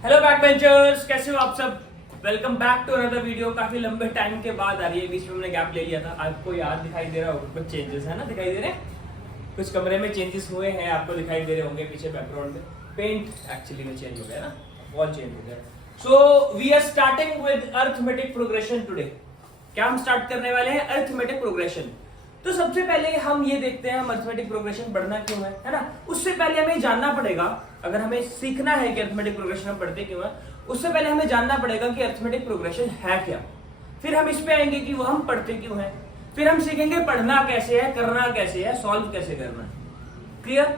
Hello back benchers, कैसे हो आप सब। Welcome back to another video. काफी लंबे टाइम के बाद आ रही है, बीच में हमने गैप ले लिया था। आपको याद दिखाई दे रहा होगा, कुछ चेंजेस है ना, दिखाई दे रहे हैं। कुछ कमरे में चेंजेस हुए हैं, आपको दिखाई दे रहे होंगे पीछे बैकग्राउंड में। पेंट एक्चुअली में चेंज हो गया ना, वॉल चेंज हो गया। So we are starting with arithmetic progression today. क्या हम स्टार्ट करने वाले हैं? Arithmetic progression. तो सबसे पहले हम ये देखते हैं अरिथमेटिक प्रोग्रेशन पढ़ना क्यों है ना। उससे पहले हमें जानना पड़ेगा, अगर हमें सीखना है कि अरिथमेटिक प्रोग्रेशन हम पढ़ते क्यों है, उससे पहले हमें जानना पड़ेगा कि अरिथमेटिक प्रोग्रेशन है क्या। फिर हम इस पे आएंगे कि वो हम पढ़ते क्यों है। फिर हम सीखेंगे पढ़ना कैसे है, करना कैसे है, सॉल्व कैसे करना है। क्लियर?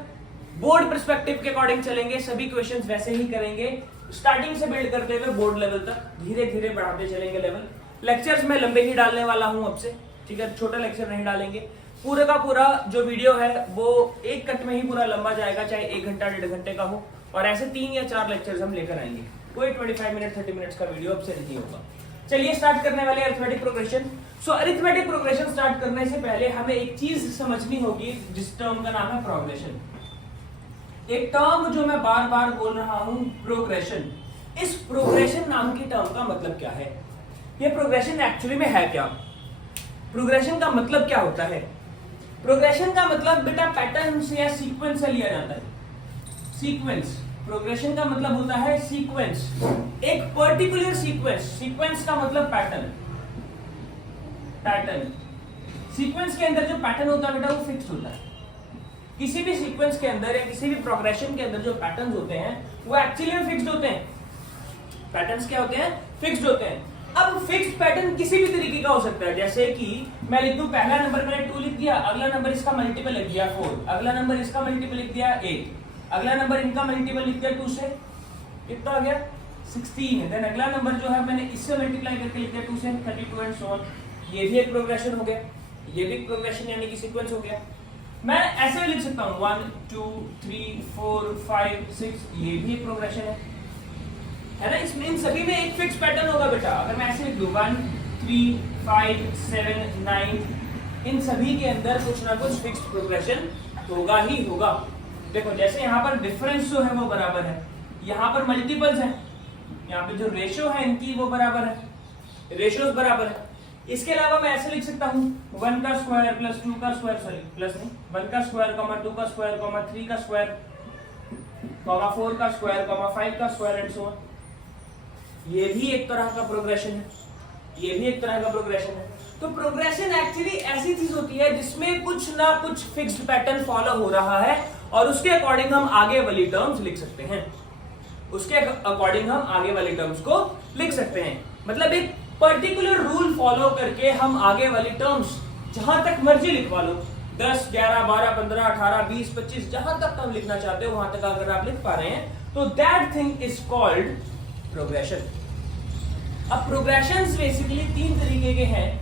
बोर्ड पर्सपेक्टिव के अकॉर्डिंग चलेंगे, सभी क्वेश्चंस वैसे ही करेंगे, स्टार्टिंग से बिल्ड करते हुए बोर्ड लेवल तक धीरे धीरे बढ़ाते चलेंगे लेवल। लेक्चर्स में लंबे ही डालने वाला हूं अब से, ठीक है, छोटा लेक्चर नहीं डालेंगे। पूरे का पूरा जो वीडियो है वो एक कट में ही पूरा लंबा जाएगा, चाहे 1 घंटा 1.5 घंटे का हो। और ऐसे 3 या 4 लेक्चर्स हम लेकर आएंगे, कोई 25 मिनट 30 मिनट्स का वीडियो अब से नहीं होगा। चलिए स्टार्ट करने वाले अरिथमेटिक प्रोग्रेशन। सो अरिथमेटिक प्रोग्रेशन स्टार्ट करने से पहले हमें एक चीज समझनी होगी, जिस टर्म का नाम है प्रोग्रेशन। एक टर्म जो मैं बार बार बोल रहा हूं, प्रोग्रेशन। इस प्रोग्रेशन नाम की टर्म का मतलब क्या है? ये प्रोग्रेशन एक्चुअली में है क्या? प्रोग्रेशन का मतलब क्या होता है? प्रोग्रेशन का मतलब बेटा पैटर्न से या सीक्वेंस से लिया जाता है। सीक्वेंस, प्रोग्रेशन का मतलब होता है सीक्वेंस, एक पर्टिकुलर सीक्वेंस। सीक्वेंस का मतलब पैटर्न। पैटर्न, सीक्वेंस के अंदर जो पैटर्न होता है बेटा वो फिक्स होता है। किसी भी सीक्वेंस के अंदर या किसी भी प्रोग्रेशन के अंदर जो पैटर्न होते हैं वो एक्चुअली में फिक्स्ड होते हैं। पैटर्न्स क्या होते हैं? फिक्स्ड होते हैं। अब फिक्स्ड पैटर्न किसी भी तरीके का हो सकता है, जैसे कि मैं लिख दूं, पहला नंबर मैंने 2 लिख दिया, अगला नंबर इसका मल्टीपल लिख दिया 4, अगला नंबर इसका मल्टीपल लिख दिया 8, अगला नंबर इनका मल्टीपल लिख दिया 2 से, कितना आ गया 16 है। देन अगला नंबर जो है मैंने इससे मल्टीप्लाई करके लिख दिया 2 से 32 एंड सो ऑन। ये भी एक प्रोग्रेशन हो गया, ये भी एक प्रोग्रेशन यानी कि सीक्वेंस हो गया। मैं ऐसे भी लिख सकता हूँ 1 2 3 4 5 6, ये भी एक प्रोग्रेशन है ना। इसमें इन सभी में एक फिक्स पैटर्न होगा बेटा। अगर मैं ऐसे लिख दूं 1 3 5 7 9, इन सभी के अंदर कुछ ना कुछ फिक्स्ड प्रोग्रेशन होगा ही होगा। देखो जैसे यहाँ पर डिफरेंस जो है वो बराबर है, यहाँ पर मल्टीपल्स हैं, यहाँ पे जो रेशियो है इनकी वो बराबर है, रेशियोज बराबर है। इसके अलावा मैं ऐसे लिख सकता हूँ 1 का स्क्वायर प्लस 2 का स्क्वायर, सॉरी प्लस नहीं, 1 का स्क्वायर 2 का स्क्वायर 3 का स्क्वायर 4 का स्क्वायर 5 का स्क्वायर एंड सो ऑन। ये भी एक तरह का प्रोग्रेशन है, ये भी एक तरह का प्रोग्रेशन है। तो प्रोग्रेशन एक्चुअली ऐसी चीज होती है जिसमें कुछ ना कुछ फिक्स्ड पैटर्न फॉलो हो रहा है और उसके अकॉर्डिंग हम आगे वाली टर्म्स लिख सकते हैं। उसके अकॉर्डिंग हम आगे वाली टर्म्स को लिख सकते हैं। मतलब एक पर्टिकुलर रूल फॉलो करके हम आगे वाली टर्म्स जहां तक मर्जी लिखवा लो, 10 11 12 15 18 20 25, जहां तक हम लिखना चाहते हो वहां तक अगर आप लिख पा रहे हैं तो that thing is called progression. अब प्रोग्रेशंस बेसिकली 3 तरीके के हैं।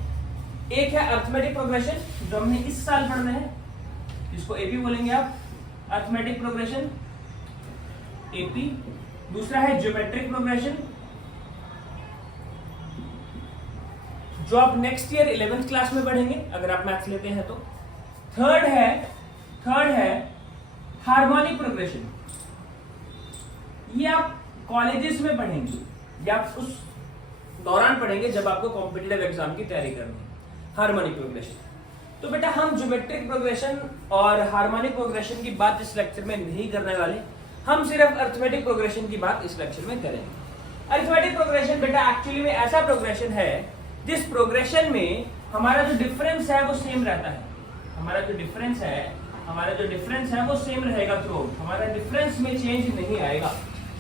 एक है अरिथमेटिक प्रोग्रेशन जो हमने इस साल पढ़ना है, जिसको एपी बोलेंगे आप, अरिथमेटिक प्रोग्रेशन एपी। दूसरा है ज्योमेट्रिक प्रोग्रेशन जो आप नेक्स्ट ईयर 11th क्लास में पढ़ेंगे अगर आप मैथ्स लेते हैं तो। थर्ड है हार्मोनिक प्रोग्रेशन, ये आप कॉलेजेस में पढ़ेंगे या आप उस दौरान पढ़ेंगे जब आपको कॉम्पिटिटिव एग्जाम की तैयारी करनी है, हार्मोनिक प्रोग्रेशन। तो बेटा हम ज्योमेट्रिक प्रोग्रेशन और हार्मोनिक प्रोग्रेशन की बात इस लेक्चर में नहीं करने वाले, हम सिर्फ अरिथमेटिक प्रोग्रेशन की बात इस लेक्चर में करेंगे। अरिथमेटिक प्रोग्रेशन बेटा एक्चुअली में ऐसा प्रोग्रेशन है जिस प्रोग्रेशन में हमारा जो डिफरेंस है वो सेम रहता है। हमारा जो डिफरेंस है वो सेम रहेगा थ्रू आउट। हमारा डिफरेंस में चेंज नहीं आएगा,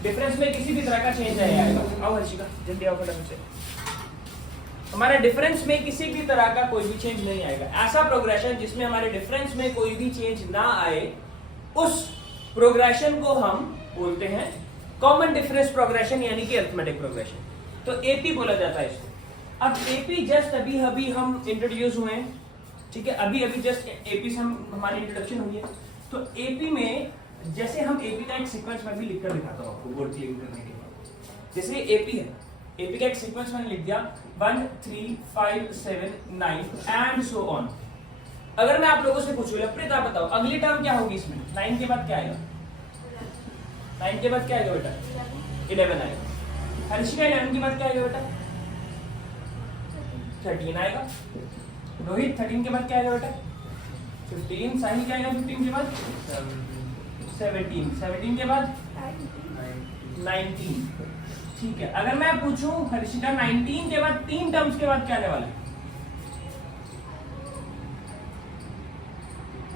डिफरेंस में किसी भी तरह का चेंज नहीं आएगा। आओ हर्षिका जल्दी आओ फटाफट से। हमारे डिफरेंस में किसी भी तरह का कोई भी चेंज नहीं आएगा। ऐसा प्रोग्रेशन जिसमें हमारे डिफरेंस में कोई भी चेंज ना आए, उस प्रोग्रेशन को हम बोलते हैं कॉमन डिफरेंस प्रोग्रेशन यानी कि अरिथमेटिक प्रोग्रेशन। तो एपी बोला जाता है इसको। अब एपी जस्ट अभी हम इंट्रोड्यूस हुए हैं, ठीक है, अभी जस्ट एपी से हमारी इंट्रोडक्शन हुई है। तो एपी में जैसे हम एपी का एक सीक्वेंस में भी लिखकर दिखाता हूं आपको बोर्ड क्लियर करने के बाद। जैसे एपी है, एपी का एक सीक्वेंस मैंने लिख दिया 1 3 5 7 9 एंड सो ऑन। अगर मैं आप लोगों से पूछूं लवप्रीत आप बताओ अगली टर्म क्या होगी इसमें? 9 के बाद क्या आएगा? 9 के बाद क्या आएगा बेटा? 11 आएगा। हर्षिका 11 के बाद क्या आएगा बेटा? 13 आएगा। रोहित 13 के बाद क्या आएगा बेटा? 15। साहिल क्या आएगा 15 के बाद? 17। 17 के बाद 19। ठीक है, अगर मैं पूछूं हर्षिका 19 के बाद 3 टर्म्स के बाद क्या आने वाला है?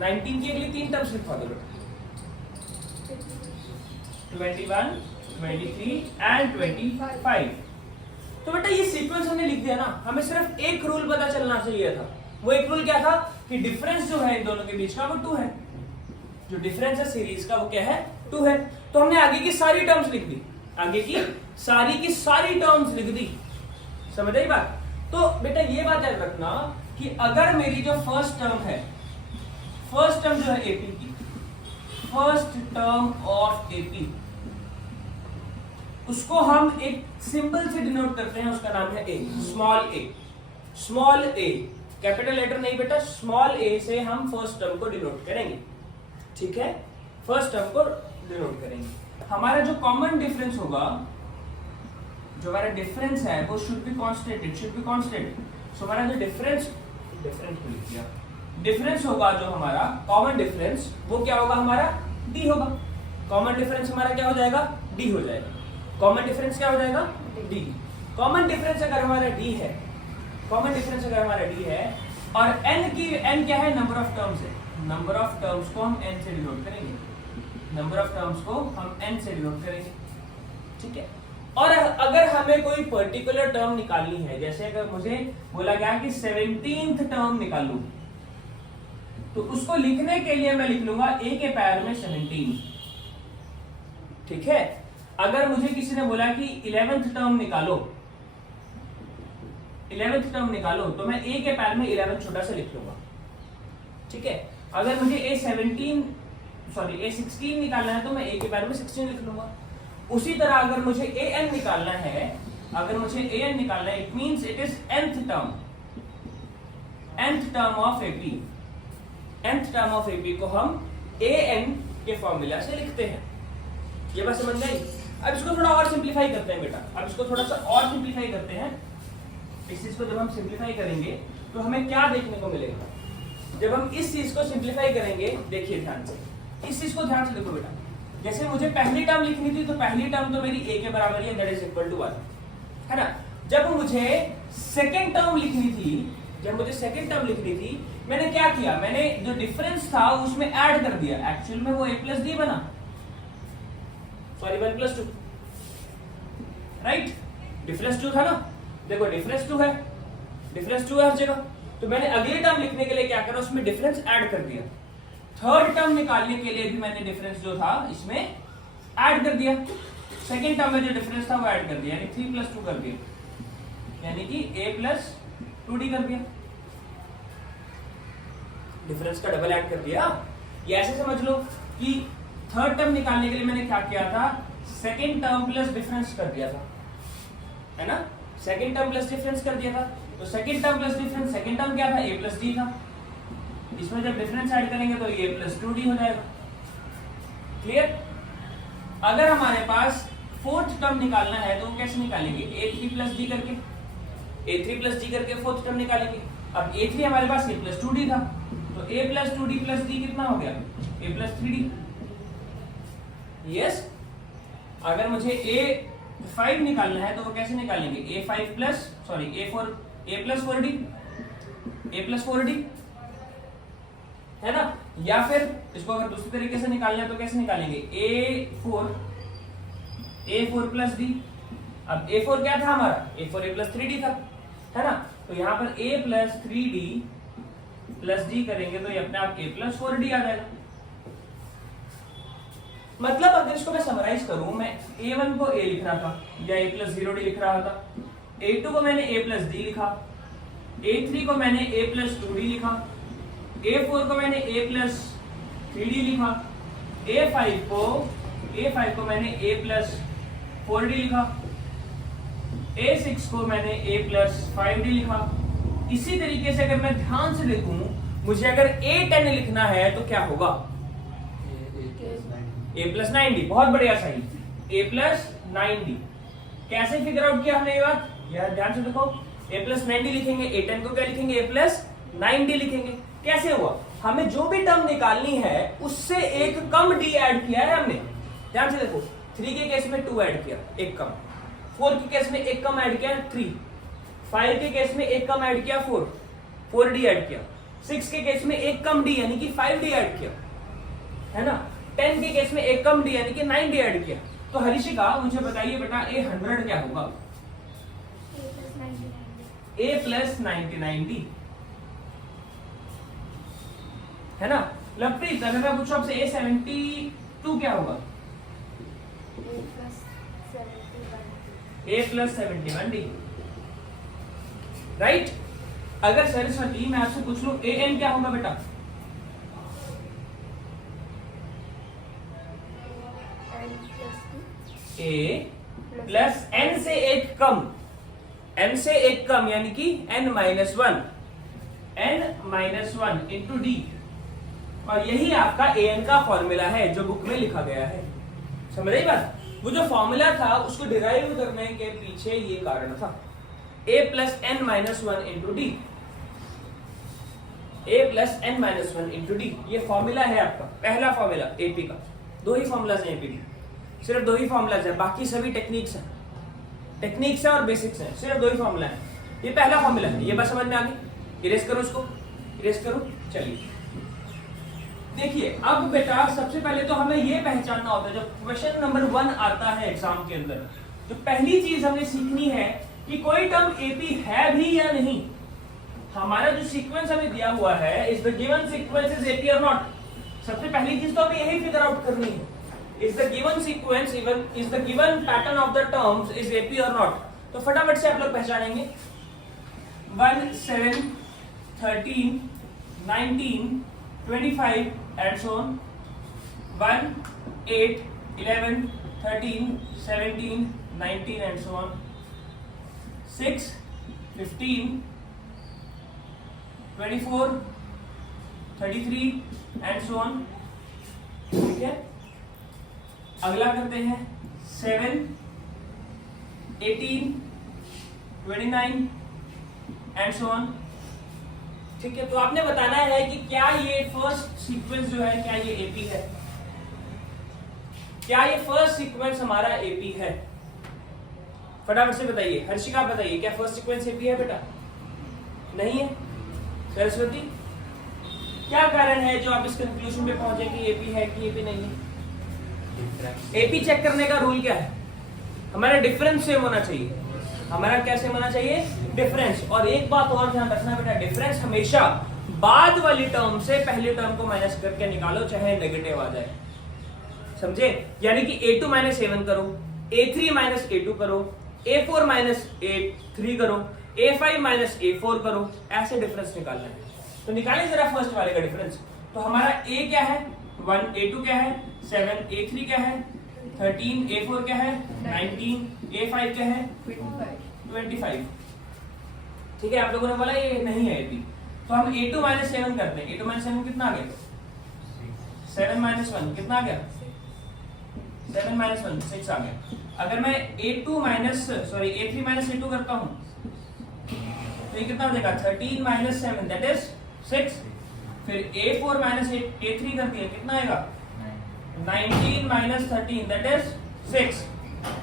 19 की अगली 3 टर्म्स लिखवा दो बेटा। 21, 23 एंड 25। तो बेटा ये सीक्वेंस हमने लिख दिया ना, हमें सिर्फ एक रूल पता चलना चाहिए था। वो एक रूल क्या था कि डिफरेंस जो है इन दोनों के बीच का वो 2 है। जो डिफरेंस है सीरीज का वो क्या है? 2 है। तो हमने आगे की सारी टर्म्स लिख दी, आगे की सारी टर्म्स लिख दी। समझ आई बात? तो बेटा ये बात याद रखना कि अगर मेरी जो फर्स्ट टर्म है, फर्स्ट टर्म जो है एपी की, फर्स्ट टर्म ऑफ एपी, उसको हम एक सिंबल से डिनोट करते हैं, उसका नाम है ए, स्मॉल ए। स्मॉल ए, कैपिटल लेटर नहीं बेटा, स्मॉल ए से हम फर्स्ट टर्म को डिनोट करेंगे। ठीक है, फर्स्ट टर्म को डिनोट करेंगे। हमारा जो कॉमन डिफरेंस होगा, जो हमारा डिफरेंस है वो should be constant, it should be constant. So हमारा जो डिफरेंस को लिख दिया, डिफरेंस होगा जो हमारा कॉमन डिफरेंस, वो क्या होगा? हमारा डी होगा। कॉमन डिफरेंस हमारा क्या हो जाएगा? डी हो जाएगा। कॉमन डिफरेंस क्या हो जाएगा? डी। कॉमन डिफरेंस अगर हमारा डी है, कॉमन डिफरेंस अगर हमारा डी है और n क्या है? नंबर ऑफ टर्म्स है। नंबर ऑफ टर्म्स को हम n से डिनोट करेंगे, नंबर ऑफ टर्म्स को हम n से डिनोट करेंगे। ठीक है, और अगर हमें कोई पर्टिकुलर टर्म निकालनी है, जैसे अगर मुझे बोला गया कि 17th टर्म निकालूं, तो उसको लिखने के लिए मैं लिख लूंगा a के पैर में 17। ठीक है, अगर मुझे किसी ने बोला कि 11th टर्म निकालो, 11th टर्म निकालो, तो मैं a के पैर में 11 छोटा सा लिख लूंगा। ठीक है, अगर मुझे a16 निकालना है तो मैं a के पैर में 16 लिख लूंगा। उसी तरह अगर मुझे an निकालना है, अगर मुझे an निकालना है, it means it is nth term of AP. nth term of AP को हम an के फॉर्मूला से लिखते हैं। ये बात समझ गई? अब इसको थोड़ा और सिंप्लीफाई करते हैं बेटा, अब इसको थोड़ा सा और सिंप्लीफाई करते हैं। इस चीज को जब हम सिंप्लीफाई करेंगे तो हमें क्या देखने को मिलेगा? जब हम इस चीज को सिंप्लीफाई करेंगे, देखिए ध्यान से, इस चीज को ध्यान से देखो बेटा। जैसे मुझे पहली टर्म लिखनी थी, तो पहली टर्म तो मेरी a के बराबर है, दैट इज इक्वल टू 1, है ना। जब मुझे सेकंड टर्म लिखनी थी, मैंने क्या किया? मैंने जो डिफरेंस था उसमें ऐड कर दिया। एक्चुअल में वो a प्लस डी बना, सॉरी 1 प्लस 2, राइट। डिफरेंस 2 था ना, देखो डिफरेंस 2 है हर जगह। तो मैंने अगली टर्म लिखने के लिए क्या करा? उसमें डिफरेंस ऐड कर दिया। थर्ड टर्म निकालने के लिए भी मैंने डिफरेंस जो था इसमें ऐड कर दिया। सेकंड टर्म में जो डिफरेंस था वो ऐड कर दिया, यानी 3 प्लस 2 कर दिया, यानी कि a प्लस 2d कर दिया। डिफरेंस का डबल ऐड कर दिया। ये ऐसे समझ लो कि थर्ड टर्म निकालने के लिए मैंने क्या किया था? सेकंड टर्म प्लस डिफरेंस कर दिया था, है ना। सेकंड टर्म प्लस डिफरेंस कर दिया था। तो second term plus difference, second term क्या था? a प्लस d था। इसमें जब डिफरेंस ऐड करेंगे तो a प्लस 2d हो जाएगा। क्लियर? अगर हमारे पास फोर्थ टर्म निकालना है तो कैसे निकालेंगे? a3 प्लस d करके, a3 प्लस d करके फोर्थ टर्म निकालेंगे। अब a3 हमारे पास a प्लस 2d था, तो a plus 2d plus d कितना हो गया? a plus 3d। यस, अगर मुझे a5 निकालना है तो वो कैसे निकालेंगे? a5 plus a plus 4d, है ना। या फिर इसको अगर दूसरी तरीके से निकालना है तो कैसे निकालेंगे? a4 plus d। अब a4 क्या था हमारा? a4 a प्लस 3d था, है ना। तो यहाँ पर a plus 3d plus d करेंगे तो ये अपने आप a प्लस 4d आ जाएगा। मतलब अगर इसको मैं समराइज करूं, मैं a1 को a लिख रहा था या a प्लस 0d लिख रहा था, a2 को मैंने a प्लस d लिखा, a3 को मैंने a प्लस 2d लिखा, a4 को मैंने a प्लस 3d लिखा, a5 को मैंने a प्लस 4d लिखा, a6 को मैंने a प्लस 5d लिखा। इसी तरीके से अगर मैं ध्यान से देखूं, मुझे अगर a10 लिखना है तो क्या होगा? a plus 9d। बहुत बढ़िया, सही, a प्लस 9d। कैसे फिगर आउट किया हमने ये बात, यार ध्यान से देखो, a प्लस 9d लिखेंगे, a10 को क्या लिखेंगे, a प्लस 9d लिखेंगे। कैसे हुआ, हमें जो भी टर्म निकालनी है उससे एक कम d ऐड किया है हमने। ध्यान से देखो, 3 के केस में 2 ऐड किया, एक कम, 4 के केस में एक कम ऐड किया 3, 5 के केस में एक कम ऐड किया 4d ऐड किया, 6 के केस में एक कम d यानी कि 5d ऐड किया, है ना। 10 के केस में एक कम d यानी कि 9d ऐड किया। तो हर्षिका मुझे बताइए बेटा ए 100 क्या होगा, a प्लस 99d, है ना। लवप्रीत अगर मैं पूछूं आपसे a 72 क्या होगा, a प्लस 71d, राइट। अगर सरस्वती मैं आपसे पूछ लूं a n क्या होगा बेटा, a प्लस n से एक कम, n से एक कम यानी कि n minus one into D, और यही आपका an का फॉर्मूला है जो बुक में लिखा गया है। समझ रही बात, वो जो फॉर्मूला था उसको डिराइव करने के पीछे ये कारण था, a plus n minus one into D, a plus n minus one into D, ये फॉर्मूला है आपका पहला फॉर्मूला एपी का। दो ही फॉर्मूलाज हैं एपी के, सिर्फ दो ही फॉर्मूलाज है, बाकी सभी टेक्निक्स हैं, टेक्निक्स है और बेसिक्स हैं, सिर्फ दो ही फॉर्मूला है। ये पहला फॉर्मूला है, ये बात समझ में आ गई। इरेज करो इसको, इरेज करो। चलिए देखिए, अब बेटा सबसे पहले तो हमें ये पहचानना होता है, जब क्वेश्चन नंबर 1 आता है एग्जाम के अंदर, तो पहली चीज हमने सीखनी है कि कोई टर्म एपी है भी या नहीं। हमारा जो सीक्वेंस हमें दिया हुआ है, is the given sequence is AP और नॉट। सबसे पहली चीज तो हमें यही फिगर आउट करनी है, is the given sequence even is the given pattern of the terms is AP और नॉट। तो फटाफट से आप लोग पहचानेंगे, 1 7 13 19 25 and so on, 1 8 11 13 17 19 and so on, 6 15 24 33 and so on। ठीक है, अगला करते हैं 7 18 29 and so on। ठीक है, तो आपने बताना है कि क्या ये फर्स्ट सीक्वेंस जो है, क्या ये एपी है, क्या ये फर्स्ट सीक्वेंस हमारा एपी है। फटाफट से बताइए, हर्षिका बताइए, क्या फर्स्ट सीक्वेंस एपी है बेटा, नहीं है। सरस्वती, क्या कारण है जो आप इस कंक्लूजन पे पहुंचे कि एपी है कि एपी नहीं है। एपी चेक करने का रूल क्या है, हमारा डिफरेंस सेम होना चाहिए। हमारा क्या सेम होना चाहिए, डिफरेंस। और एक बात और ध्यान रखना बेटा, डिफरेंस हमेशा बाद वाली टर्म से पहली टर्म को माइनस करके निकालो, चाहे नेगेटिव आ जाए, समझे। यानी कि a2 माइनस a1 करो, a3 माइनस a2 करो, a4 माइनस a3 करो, a5 माइनस a4 करो, ऐसे डिफरेंस निकालना है। तो निकालें जरा फर्स्ट वाले का डिफरेंस। तो हमारा a क्या है 1, a2 क्या है 7, a3 क्या है 13, a4 क्या है 19, a5 क्या है 25। ठीक है, आप लोगों ने बोला ये नहीं है एपी, तो हम a2 माइनस 7 करते हैं। a2 माइनस 7 कितना आ गया, 7 माइनस 1 कितना आ गया, 7 माइनस 1 6 आ गया। अगर मैं a2 minus a3 minus a2 करता हूं तो ये कितना हो जाएगा, 13 माइनस 7 दैट इज 6। फिर a4 माइनस a3 कर दिया, कितना आएगा 19 माइनस 13 दैट इज 6।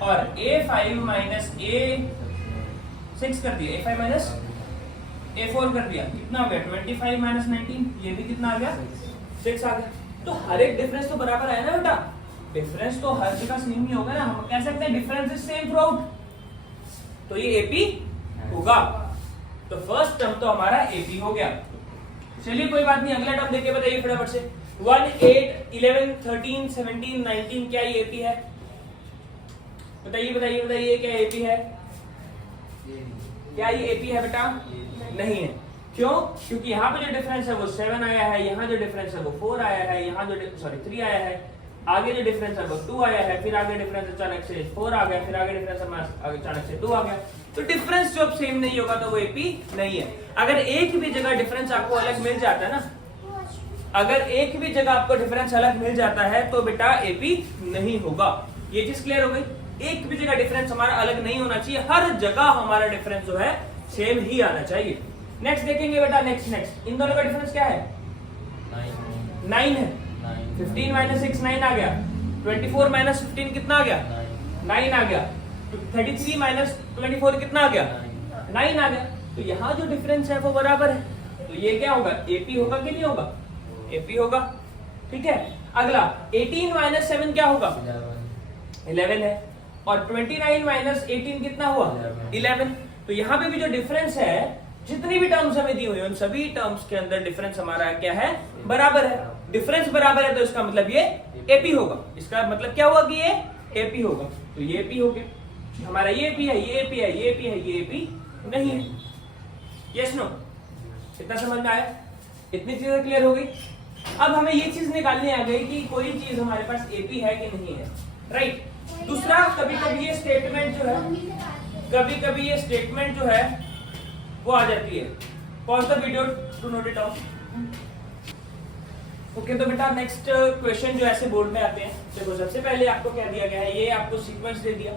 और a5 माइनस a6 कर दिया, a5 माइनस a4 कर दिया, कितना हो गया 25 माइनस 19, ये भी कितना आ गया 6 आ गया। तो हर एक डिफरेंस तो बराबर है ना बेटा, डिफरेंस तो हर जगह सेम ही होगा ना। हम कह सकते हैं डिफरेंस इज सेम थ्रूआउट, तो ये एपी होगा। तो फर्स्ट टर्म तो हमारा एपी हो गया। चलिए कोई बात नहीं, अगला टर्म देखिए, बताइए फटाफट से। 1 8 11 13 17 19 क्या ये एपी है, बताइए बताइए बताइए, क्या एपी है, क्या ये एपी है बेटा, नहीं है। क्यों, क्योंकि यहाँ पे जो डिफरेंस है वो 7 आया है, यहाँ जो डिफरेंस है वो 4 आया है, यहाँ जो 3 आया है, आगे जो डिफरेंस है वो 2 आया है, फिर आगे डिफरेंस अचानक से 4 आ गया, फिर आगे डिफरेंस अचानक से 2 आ गया। तो डिफरेंस जब सेम नहीं होगा तो वो एपी नहीं है। अगर एक भी जगह डिफरेंस आपको अलग मिल जाता है ना, अगर एक भी जगह आपको डिफरेंस अलग मिल जाता है तो बेटा एपी नहीं होगा। ये चीज क्लियर हो गई। एक भी जगह डिफरेंस हमारा अलग नहीं होना चाहिए, हर जगह हमारा डिफरेंस जो है सेम ही आना चाहिए। नेक्स्ट देखेंगे बेटा, नेक्स्ट इन दोनों का डिफरेंस क्या है? 9 है। 15 माइनस 6 9 आ गया। 24 माइनस 15 कितना आ गया? 9 आ गया। 33 माइनस 24 कितना आ गया? 9 आ गया। तो यहाँ जो डिफरेंस है वो बराबर है, तो ये क्या होगा? एपी होगा कि नहीं होगा? एपी होगा। ठीक है, अगला 18 माइनस 7 क्या होगा? 11 है। और 29 माइनस 18 कितना हुआ? 11। तो यहाँ पे भी जो डिफरेंस है, जितनी भी टर्म्स हमें दी हुई है उन सभी टर्म्स के अंदर डिफरेंस हमारा क्या है? बराबर है। डिफरेंस बराबर है तो इसका मतलब ये एपी होगा। इसका मतलब क्या हुआ कि ये एपी होगा। तो ये एपी हो गया हमारा, ये एपी है, ये एपी है, ये एपी है, ये एपी नहीं है। Yes no? इतना समझ में आया? इतनी चीजें क्लियर हो गई। अब हमें ये चीज निकालनी आ गई कि कोई चीज हमारे पास एपी है कि नहीं है, राइट। दूसरा, कभी कभी ये स्टेटमेंट जो है वो आ जाती है। Pause the video to note it out. Okay, तो बेटा नेक्स्ट क्वेश्चन जो ऐसे बोर्ड में आते हैं, देखो सबसे पहले आपको क्या दिया गया है, ये आपको सीक्वेंस दे दिया,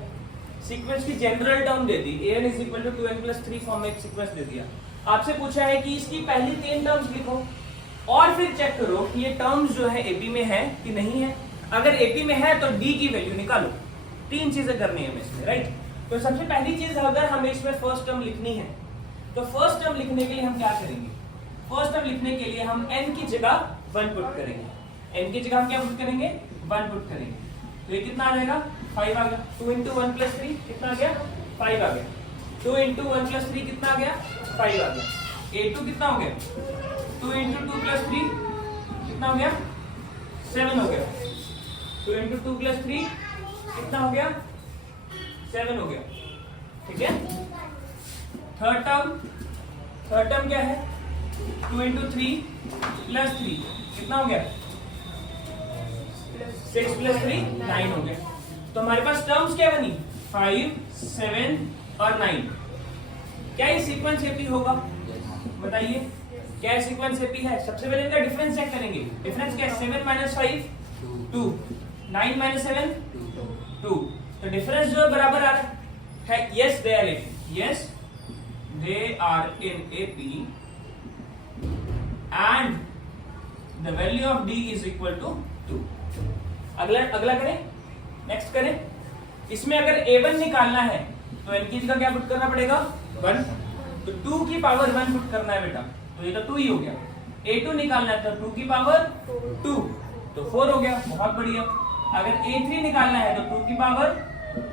सीक्वेंस की general term they the, an = 2n + 3 form में एक सीक्वेंस दे दिया। आपसे पूछा है कि इसकी पहली 3 टर्म्स लिखो और फिर चेक करो कि ये टर्म्स जो है एपी में है कि नहीं है। अगर एपी में है तो डी की वैल्यू निकालो। 3 चीजें करनी है हमें इसमें, राइट। तो सबसे पहली चीज, अगर हमें इसमें फर्स्ट टर्म लिखनी है तो फर्स्ट टर्म लिखने के लिए हम क्या करेंगे? फर्स्ट टर्म लिखने के लिए हम n की जगह 1 पुट करेंगे। n की जगह हम क्या पुट करेंगे? 1 पुट करेंगे। तो ये कितना आ जाएगा? 5 आ गया। 2 × 1 + 3 कितना आ गया? 5 आ गया। 2 × 1 + 3 कितना आ गया? 5 आ गया। a2 कितना हो गया? 2 × 2 + 3 कितना हो गया? 7 हो गया। 2 × 2 + 3 कितना हो गया? 7 हो गया। ठीक है। थर्ड टर्म क्या है? 2 × 3 + 3 कितना हो गया? 6 + 3 9 हो गया। तो हमारे पास टर्म्स क्या बनी? 5 7 और 9। क्या ये सीक्वेंस एपी होगा? बताइए, क्या ये सीक्वेंस एपी है? सबसे पहले इनका डिफरेंस चेक करेंगे। डिफरेंस क्या है? 7 - 5 2, 9 - 7 2। तो डिफरेंस जो बराबर आ रहा है, yes they are AP, yes they are in AP and the value of D is equal to 2। अगला करें, नेक्स्ट करें। इसमें अगर a1 निकालना है तो n की जगह क्या पुट करना पड़ेगा? 1। तो 2 की पावर 1 पुट करना है बेटा, तो ये तो 2 ही हो गया। a2 निकालना है तो 2 की पावर 2, तो 4 हो गया। बहुत बढ़िया। अगर a3 निकालना है तो 2 की पावर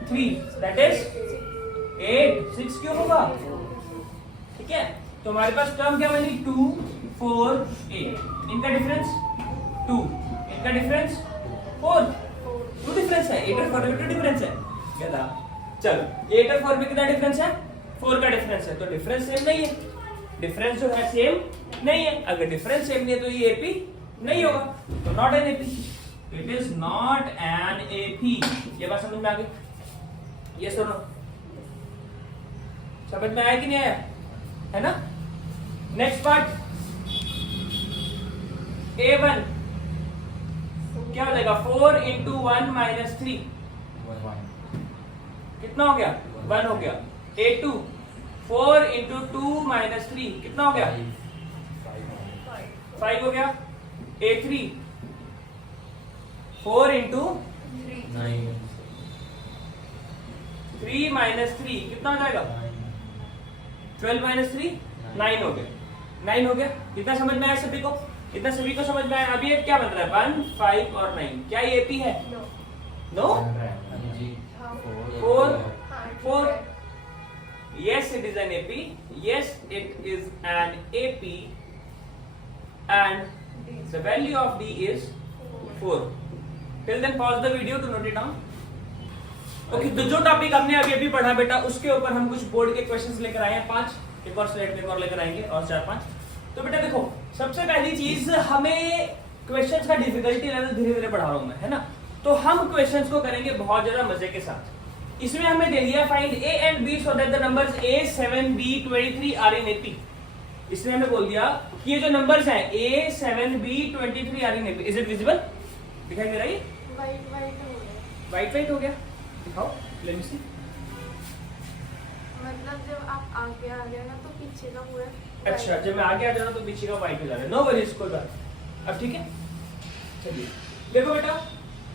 3, दैट इज 8। 6 क्यों होगा? ठीक है। तो हमारे पास टर्म क्या बनी? 2 4 8। इनका डिफरेंस 2, इनका डिफरेंस 4। 2 डिफरेंस है, 8 और 4 में 2 डिफरेंस है। क्या था? चलो, 8 और 4 में कितना डिफरेंस है? 4 का डिफरेंस है। तो डिफरेंस सेम नहीं है, डिफरेंस जो है सेम नहीं है। अगर डिफरेंस सेम नहीं है तो ये एपी नहीं होगा, तो not an AP. It is not an AP. ये बात समझ में आ गई? ये सुनो, समझ में आया कि नहीं आया? है ना? नेक्स्ट पार्ट, a1 क्या हो जाएगा? 4 × 1 - 3 कितना हो गया? 1 हो गया। a2 4 × 2 - 3 कितना हो गया? 5 हो गया। a3 4 × 3 - 3 कितना हो जाएगा? 12 - 3 9 हो गया। 9 हो गया। कितना समझ में आया सभी को? इतना सभी को समझ में आया? अभी ये क्या बन रहा है? 1 5 और 9। क्या ये एपी है? No 4 yes it is an AP, yes it is an AP and the value of D is 4. Till then pause the video to note it down. Okay, तो जो टॉपिक हमने अभी पढ़ा बेटा उसके ऊपर हम कुछ बोर्ड के क्वेश्चंस लेकर आए हैं। 5 एक और स्लाइड में और लेकर आएंगे और 4-5। तो बेटा देखो, सबसे पहली चीज, हमें क्वेश्चंस का डिफिकल्टी लेवल धीरे धीरे बढ़ा रहा हूं मैं, है ना। तो हम क्वेश्चंस को करेंगे बहुत ज्यादा मजे के साथ। इसमें हमें दे दिया find a and b so that the numbers a 7 b 23 are in AP। इसमें हमें बोल दिया कि ये जो नंबर्स हैं a 7 b 23 are in AP। Is it visible? दिखाई दे रहा है? वाइट हो गया, दिखाओ। लेट मी सी। मतलब जब आप आगे आ रहे हो ना तो पीछे का पूरा अच्छा, जब मैं आगे आ जा रहा हूं तो पीछे का वाइट हो जा रहा है। नो वरीज, कोई बात। अब ठीक है, चलिए देखो बेटा,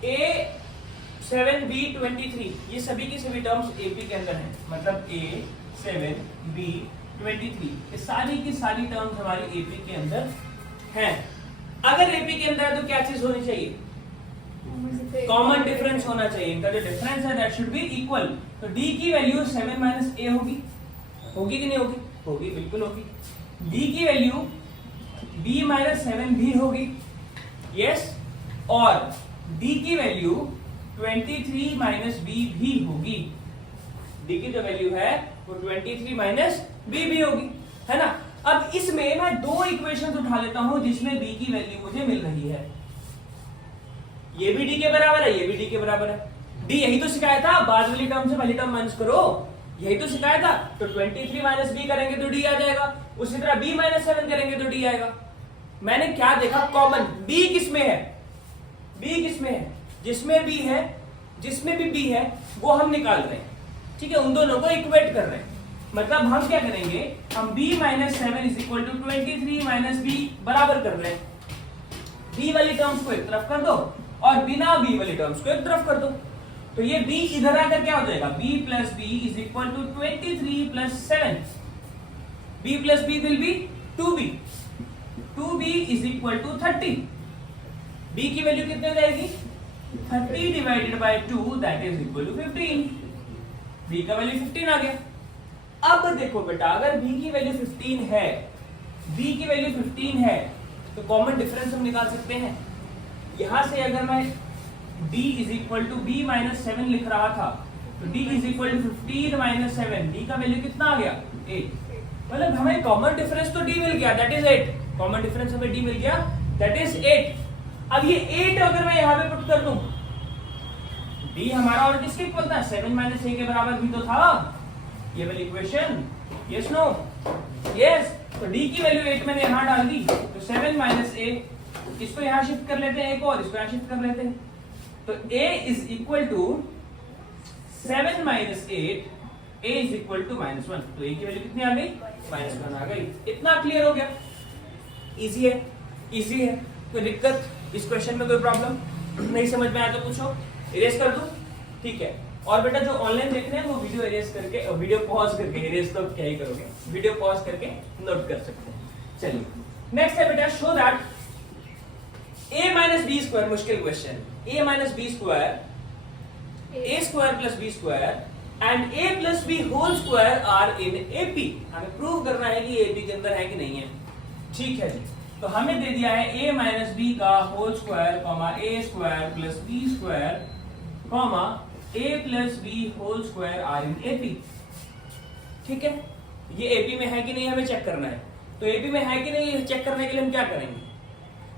A7B23 ये सभी की सभी टर्म्स एपी के अंदर हैं। मतलब A7B23 ये सारी की सारी टर्म्स हमारी एपी के अंदर हैं। अगर एपी के अंदर है तो क्या चीज होनी चाहिए? कॉमन डिफरेंस होना चाहिए। इनका जो डिफरेंस है दैट शुड बी इक्वल। तो d की वैल्यू 7 माइनस a होगी। होगी कि नहीं होगी? होगी, बिल्कुल होगी। d की वैल्यू b माइनस 7 भी होगी, यस। और d की वैल्यू 23 माइनस b भी होगी। d की जो वैल्यू है वो 23 माइनस b भी होगी, है ना। अब इसमें मैं दो इक्वेशन उठा लेता हूं जिसमें b की वैल्यू मुझे मिल रही है। ये भी d के बराबर है, ये भी d के बराबर है। d यही तो सिखाया था, बाद वाली टर्म से पहली टर्म माइनस करो, यही तो सिखाया था। तो 23 माइनस b करेंगे तो d आ जाएगा, उसी तरह b माइनस 7 करेंगे तो d आएगा। मैंने क्या देखा? कॉमन b किसमें है? b किसमें है? जिसमें b है, जिसमें भी b है वो हम निकाल रहे हैं, ठीक है। उन दोनों को इक्वेट कर रहे हैं। मतलब हम क्या करेंगे? हम b minus 7 is equal to 23 minus b बराबर कर रहे हैं। b वाली टर्म्स को एक तरफ कर दो और बिना b वाली टर्म्स को एक तरफ कर दो। तो ये b इधर आकर क्या हो जाएगा? b plus b is equal to 23 plus 7। b plus b will be 2b। 2b is equal to 30। b की वैल्यू कितने हो जाएगी? 30 divided by 2 that is equal to 15। b का वैल्यू 15 आ गया। अब देखो बेटा, अगर b की वैल्यू 15 है, b की वैल्यू 15 है तो कॉमन डिफरेंस हम निकाल सकते हैं। यहां से अगर मैं d is equal to b minus 7 लिख रहा था तो d is equal to 15 minus 7, d का वैल्यू कितना आ गया? 8। मतलब हमें कॉमन डिफरेंस तो d मिल गया, दैट इज 8। कॉमन डिफरेंस हमें d मिल गया, दैट इज 8। अब ये 8 अगर मैं यहां पे पुट कर दूं, d हमारा और किसके इक्वल था? 7 माइनस a के बराबर भी तो था ये वाली इक्वेशन। Yes no? यस। तो d की वैल्यू 8 मैंने यहां डाल दी, तो 7 माइनस a, इसको यहां शिफ्ट कर लेते हैं एक और, इसको यहां शिफ्ट कर लेते हैं। तो a is equal to 7 minus 8, a is equal to -1। तो a की वैल्यू कितनी आ गई? -1 आ गई। इतना क्लियर हो गया? इजी है, इजी है। कोई दिक्कत इस क्वेश्चन में? कोई प्रॉब्लम नहीं समझ में आया तो पूछो, इरेज कर दूं? ठीक है। और बेटा जो ऑनलाइन देख रहे हैं वो वीडियो इरेज करके, वीडियो पॉज करके, इरेज तो क्या ही करोगे, वीडियो पॉज करके नोट कर सकते हैं। चलिए नेक्स्ट है बेटा, show that a minus B square, मुश्किल question. a minus B square, a square plus b square and a plus b whole square are in AP। हमें प्रूव करना है कि AP के अंदर है कि नहीं है। ठीक है जी। तो हमें दे दिया है a माइनस बी का whole square comma a square plus b square comma a plus b whole square are in AP। ठीक है, ये AP में है कि नहीं हमें चेक करना है। तो AP में है कि नहीं ये चेक करने के लिए हम क्या करेंगे?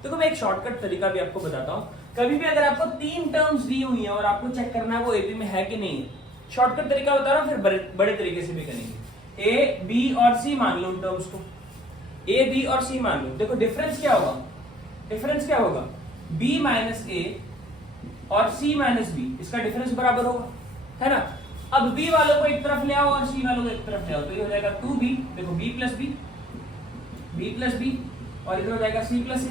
देखो मैं एक शॉर्टकट तरीका भी आपको बताता हूं। कभी भी अगर आपको 3 टर्म्स दी हुई है और आपको चेक करना है वो AP में है कि नहीं, शॉर्टकट तरीका बता रहा हूं, फिर बड़े तरीके से भी करेंगे। A, B और C मान लो उन टर्म्स को, A, B और C मान लो। देखो डिफरेंस क्या होगा? डिफरेंस क्या होगा? B माइनस A और C माइनस B, इसका डिफरेंस बराबर होगा, है ना। अब B वालों को एक तरफ ले आओ और C वालों को एक तरफ ले आओ, तो ये हो जाएगा 2B। देखो B plus B, B plus B और इधर हो जाएगा C प्लस A,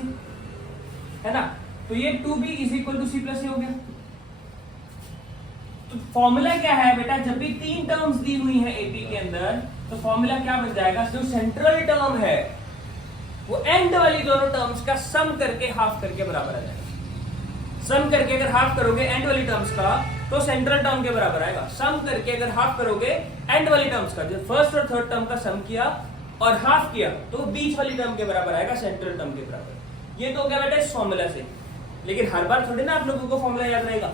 है ना। तो ये 2B is equal to C plus A हो गया। तो फॉर्मूला क्या है बेटा? जब भी 3 टर्म्स दी हुई है AP के अंदर तो फॉर्मूला क्या बन जाएगा? जो सेंट्रल टर्म है वो एंड वाली दोनों टर्म्स का सम करके हाफ करके बराबर आ जाएगा। सम करके अगर हाफ करोगे एंड वाली टर्म्स का तो सेंट्रल टर्म के बराबर आएगा। सम करके अगर हाफ करोगे एंड वाली टर्म्स का, जो फर्स्ट और थर्ड टर्म का सम किया और हाफ किया तो बीच वाली टर्म के बराबर आएगा, सेंट्रल टर्म के बराबर। ये तो हो गया बेटा इस फॉर्मूला से। लेकिन हर बार थोड़ी ना आप लोगों को फॉर्मूला याद रहेगा।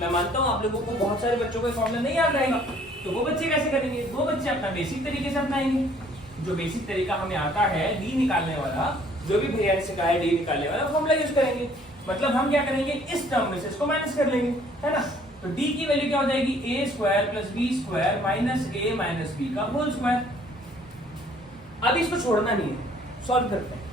मैं मानता हूं आप लोगों को बहुत सारे बच्चों को फॉर्मूला नहीं याद रहेगा, तो वो बच्चे कैसे करेंगे? वो बच्चे अपना बेसिक तरीके से अपनाएंगे। जो बेसिक तरीका हमें आता है डी निकालने वाला, जो भी भैया ने सिखाया है डी निकालने वाला, फॉर्मूला यूज करेंगे। मतलब हम क्या करेंगे? इस टर्म में से इसको माइनस कर लेंगे, है ना। तो डी की वैल्यू क्या हो जाएगी? a square plus b square minus a minus b का होल स्क्वायर। अब इसको छोड़ना नहीं है, सॉल्व करते हैं।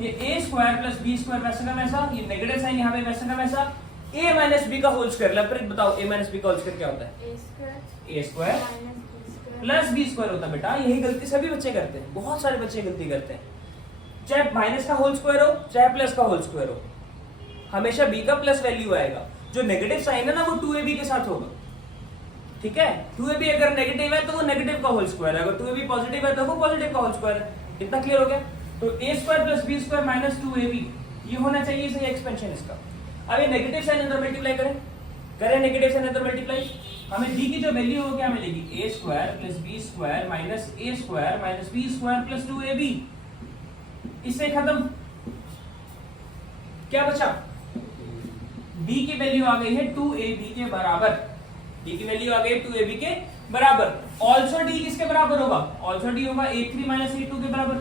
ये a square plus b square वैसा का वैसा, ये नेगेटिव साइन यहाँ पे वैसा का वैसा, a माइनस बी का होल स्क्वायर। लवप्रीत बताओ a माइनस बी का होल स्क्वायर क्या होता है? a a square plus B square होता है बेटा। यही गलती सभी बच्चे करते हैं, बहुत सारे बच्चे गलती करते हैं। चाहे माइनस का होल स्क्वायर हो चाहे प्लस का होल स्क्वायर हो, हमेशा b का प्लस वैल्यू आएगा। जो नेगेटिव साइन है ना वो 2ab के साथ होगा, ठीक है। 2ab अगर नेगेटिव है तो वो नेगेटिव का होल स्क्वायर है, अगर 2ab पॉजिटिव है तो वो पॉजिटिव का होल स्क्वायर है। कितना क्लियर हो गया? तो a square plus b square minus 2ab ये होना चाहिए सही एक्सपेंशन इसका। अब ये नेगेटिव साइन अंदर मल्टीप्लाई करें नेगेटिव साइन अंदर मल्टीप्लाई। हमें d की जो वैल्यू होगी क्या मिलेगी? a square plus b square minus a square minus b square plus 2ab। इससे खत्म। क्या बचा? d की वैल्यू आ गई है 2ab के बराबर। d की वैल्यू आ गई 2ab के बराबर। ऑल्सो d किसके बराबर होगा? ऑल्सो d होगा a3 माइनस a2 के बराबर।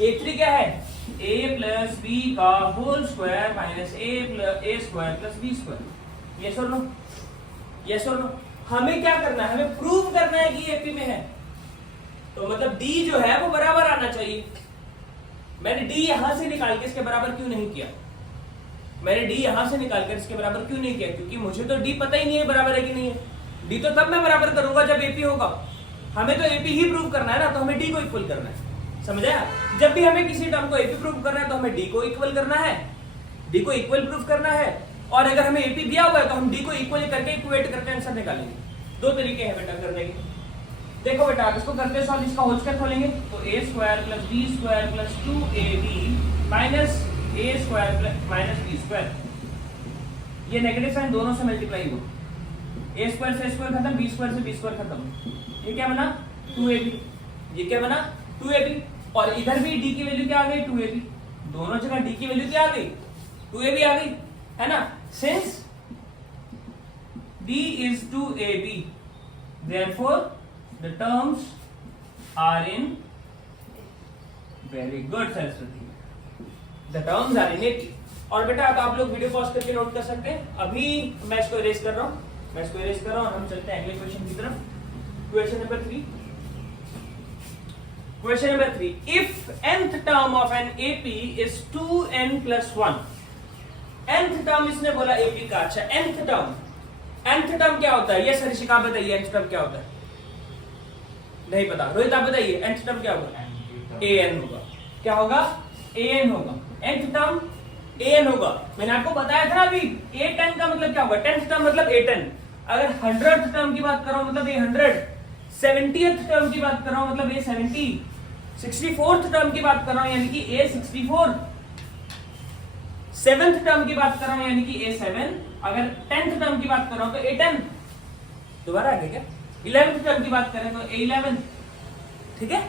a3 क्या है? a प्लस b का whole square minus a square plus b square. Yes और नो? यस और नो? हमें क्या करना है? हमें प्रूव करना है कि एपी में है, तो मतलब d जो है वो बराबर आना चाहिए। मैंने d यहां से निकाल के इसके बराबर क्यों नहीं किया? मैंने d यहां से निकाल कर इसके बराबर क्यों नहीं किया? क्योंकि मुझे तो d पता ही नहीं है बराबर है कि नहीं है। d तो तब मैं बराबर करूंगा जब ap होगा। हमें तो ap ही प्रूव करना है ना, तो हमें d को इक्वल करना है। समझ आया? जब भी हमें किसी टर्म को ap प्रूव करना है तो हमें d को इक्वल करना है, d को इक्वल प्रूव करना है। और अगर हमें ap दिया हुआ है तो हम d को इक्वल करके इक्वेट करके आंसर निकालेंगे। दो तरीके हैं बेटा करने के। देखो बेटा आप इसको करते सॉल्व, इसका होल स्क्वायर खोलेंगे तो a square plus b square plus 2ab minus a square minus b square. ये नेगेटिव साइन दोनों से मल्टीप्लाई हो, a स्क्वायर से स्क्वायर खत्म, b स्क्वायर से b स्क्वायर खत्म। ये क्या बना? 2ab। ये क्या बना? 2ab। और इधर भी d की वैल्यू क्या आ गई? 2ab। दोनों जगह d की वैल्यू क्या आ गई? 2ab आ गई, है ना। Since d is 2ab therefore the terms are in, very good Saraswati, the terms are in 80। और बेटा अब आप लोग वीडियो पॉज करके नोट कर सकते हैं। अभी मैं इसको इरेज कर रहा हूं, और हम चलते हैं अगले क्वेश्चन की तरफ। Question number 3। Question number 3, if nth term of an AP is 2n plus 1। nth term इसने बोला AP का। अच्छा nth टर्म क्या होता है? ये सर ऋषिका बताइए nth टर्म क्या होता है? नहीं पता। रोहित आप बताइए nth टर्म क्या होगा? an होगा। क्या होगा? an होगा। nth टर्म an होगा। मैंने आपको बताया था अभी a10 का मतलब क्या होगा? 10th टर्म मतलब a10। अगर 100th टर्म की बात कर रहा हूं मतलब a100, 70th टर्म की बात कर रहा हूं मतलब a70, 64th टर्म की बात कर रहा हूं यानी कि a64, 7th टर्म की बात कर रहा हूं यानी कि a7, अगर 10th टर्म की बात कर रहा हूं तो a10। दोबारा आ गया क्या? 11th टर्म की बात करें तो a11। ठीक है,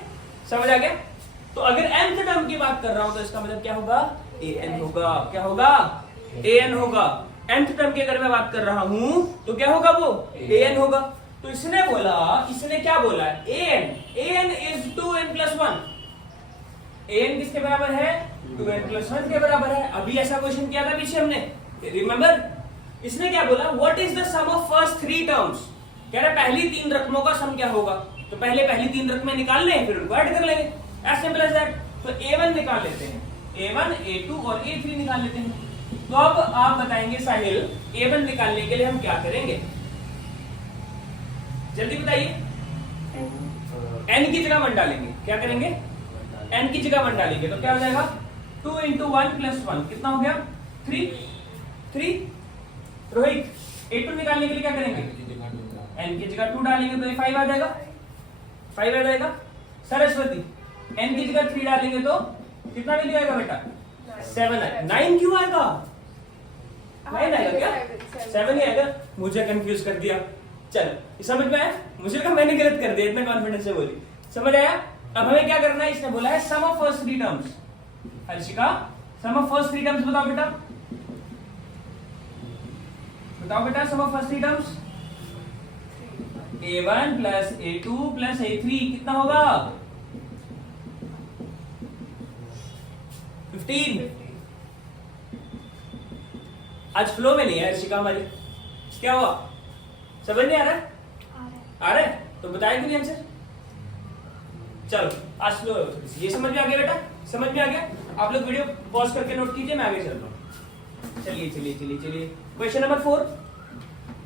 समझ आ गया? तो अगर nth टर्म की बात कर रहा हूं तो इसका मतलब क्या होगा? an होगा। क्या होगा? an होगा। nth टर्म की अगर मैं बात कर रहा हूं तो क्या होगा? वो an होगा। तो इसने क्या बोला? an is 2n plus 1। an किसके बराबर है? 2n plus 1 के बराबर है। अभी ऐसा क्वेश्चन किया था पीछे हमने, रिमेंबर? इसने क्या बोला? What is the sum of first 3 terms. कह रहा पहली 3 रकमों का सम क्या होगा? तो पहले पहली 3 रकमें निकाल लें, फिर उनको ऐड कर लेंगे। As simple as that. तो a1 निकाल लेते हैं, a1 a2 और a3 निकाल लेते हैं। तो अब आप बताएंगे साहिल a1 निकालने के लिए हम क्या करेंगे? जल्दी बताइए। n की जगह 1 डालेंगे। क्या करेंगे? n की जगह 1 डालेंगे तो क्या हो जाएगा? 2 into 1 plus 1 कितना हो गया? 3। रोहित a2 निकालने के लिए क्या करेंगे? n की जगह 2 डालेंगे तो ये 5 आ जाएगा। 5 आ जाएगा। सरस्वती n की जगह 3 डालेंगे तो कितना वैल्यू आएगा बेटा? 7 आएगा। 9 क्यों आएगा? 9 आएगा क्या? 7 ही आएगा। मुझे कंफ्यूज कर दिया। चलो समझ में आया? मुझे कहा मैंने गलत कर दिया, इतना कॉन्फिडेंस से बोली। समझ आया? अब हमें क्या करना है? इसने बोला है sum of first 3 terms. Harshika sum of first 3 terms बताओ बेटा। बताओ बेटा sum of first 3 terms. a1 plus a2 plus a3 कितना होगा? 15। आज फ्लो में नहीं है हर्षिका हमारी। क्या हुआ? समझ नहीं आ रहा? आ रहा है तो बताया क्यों नहीं आंसर? चलो आज फ्लो है। ये समझ में आ गया बेटा? समझ में आ गया? आप लोग वीडियो पॉज करके नोट कीजिए, मैं आगे चल रहा हूं। चलिए चलिए चलिए चलिए, question number 4,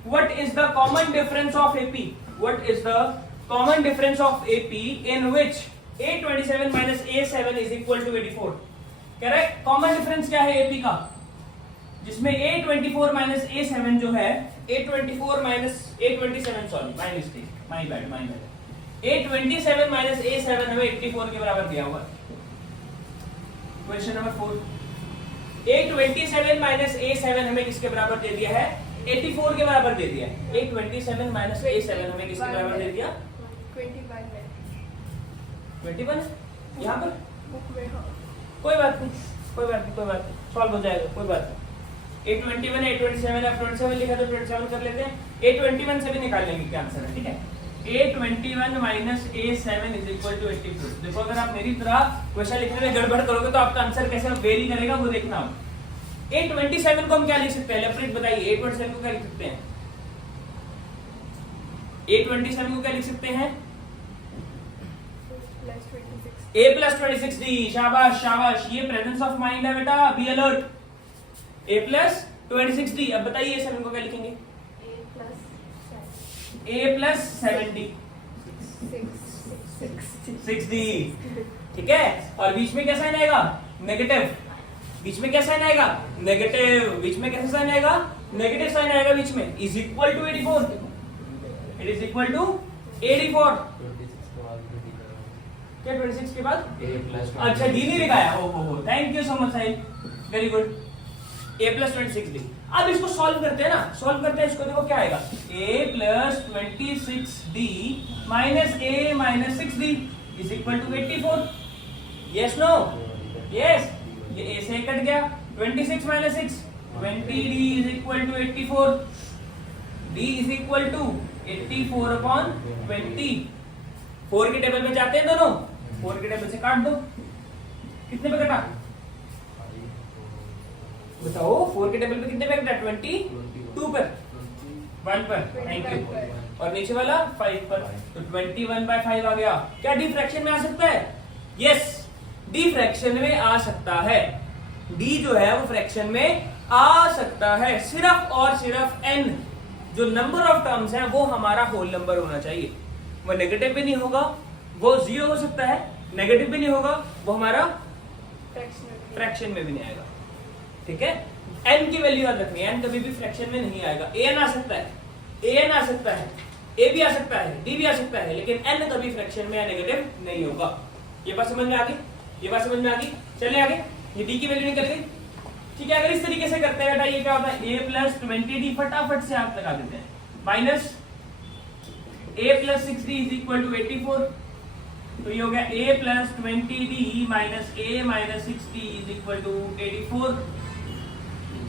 what is the common difference of AP, what is the common difference of AP in which A27 minus A7 is equal to 84। कह रहा है कॉमन डिफरेंस क्या है एपी का, जिसमें A24 माइनस A7 जो है, A24 minus A27 sorry minus my bad A27 minus A7 हमें 84 के बराबर दिया हुआ है। Question number 4, A27 minus A7 हमें किसके बराबर दे दिया है, 84 के बराबर दे दिया है। A27 माइनस A7 हमें किसके बराबर दे दिया, 21 यहाँ पर, कोई बात नहीं कोई बात नहीं कोई बात नहीं, सॉल्व हो जाएगा कोई बात नहीं। A21 है, A27 है, 27 लिखा तो 27 कर लेते हैं, A21 से भी निकाल लेंगे क्या आंसर है, ठीक है। A21 minus A7 is equal to 84। देखो अगर आप मेरी तरह क्वेश्चन लिखने में गड़बड़ करोगे तो आपका आंसर कैसे वेरी करेगा वो देखना हो। A27 को हम क्या लिख सकते हैं, लवप्रीत बताइए, A27 को क्या लिख सकते हैं, A27 को क्या लिख सकते हैं, A प्लस 26D, शाबाश शाबाश, ये प्रेजेंस ऑफ माइंड है बेटा, be alert. A plus 26D, अब बताइए 7 को क्या लिखेंगे, A प्लस 7D 6D, ठीक है। और बीच में क्या साइन आएगा, नेगेटिव, बीच में क्या साइन आएगा, नेगेटिव, बीच में कैसा साइन आएगा, नेगेटिव साइन आएगा बीच में, is equal to 84, it is equal to 84। क्या 26 के बाद अच्छा डी नहीं लिखाया, हो thank you so much Sahil, very good. A plus 26D, अब इसको सॉल्व करते हैं ना, सॉल्व करते हैं इसको, देखो क्या आएगा, A plus 26D minus A minus 6D is equal to 84, yes no, yes, ये A से कट गया, 26 minus 6 20D is equal to 84, D is equal to 84 upon 20। 4 के टेबल में जाते हैं दोनों, 4 के टेबल से काट दो, कितने पे कटा बताओ, 4 के टेबल पे कितने पे कटा, 22 पर, 1 पर, थैंक यू, और नीचे वाला 5 पर, तो 21/5 आ गया। क्या डी फ्रैक्शन में आ सकता है, यस, डी फ्रैक्शन में आ सकता है, डी जो है वो फ्रैक्शन में आ सकता है, सिर्फ और सिर्फ n जो नंबर ऑफ टर्म्स है वो हमारा होल नंबर होना चाहिए, वो नेगेटिव भी नहीं होगा, वो 0 हो सकता है, नेगेटिव भी नहीं होगा, वो हमारा फ्रैक्शन में भी नहीं आएगा, ठीक है। n की वैल्यू याद रखनी है, n कभी भी फ्रैक्शन में नहीं आएगा, an आ सकता है, an आ सकता है, a भी आ सकता है, d भी आ सकता है, लेकिन n कभी फ्रैक्शन में या नेगेटिव नहीं होगा। ये बात समझ में आ गई, ये बात समझ में आ गई, चलिए आगे, ये d की वैल्यू निकल गई, ठीक है। अगर इस तरीके से करते हैं बेटा, ये क्या होता है, a प्लस 20d फटाफट से आप लगा देते हैं, minus a plus 6d is equal to 84, तो ये हो गया a plus 20d minus a minus 6d is equal to 84,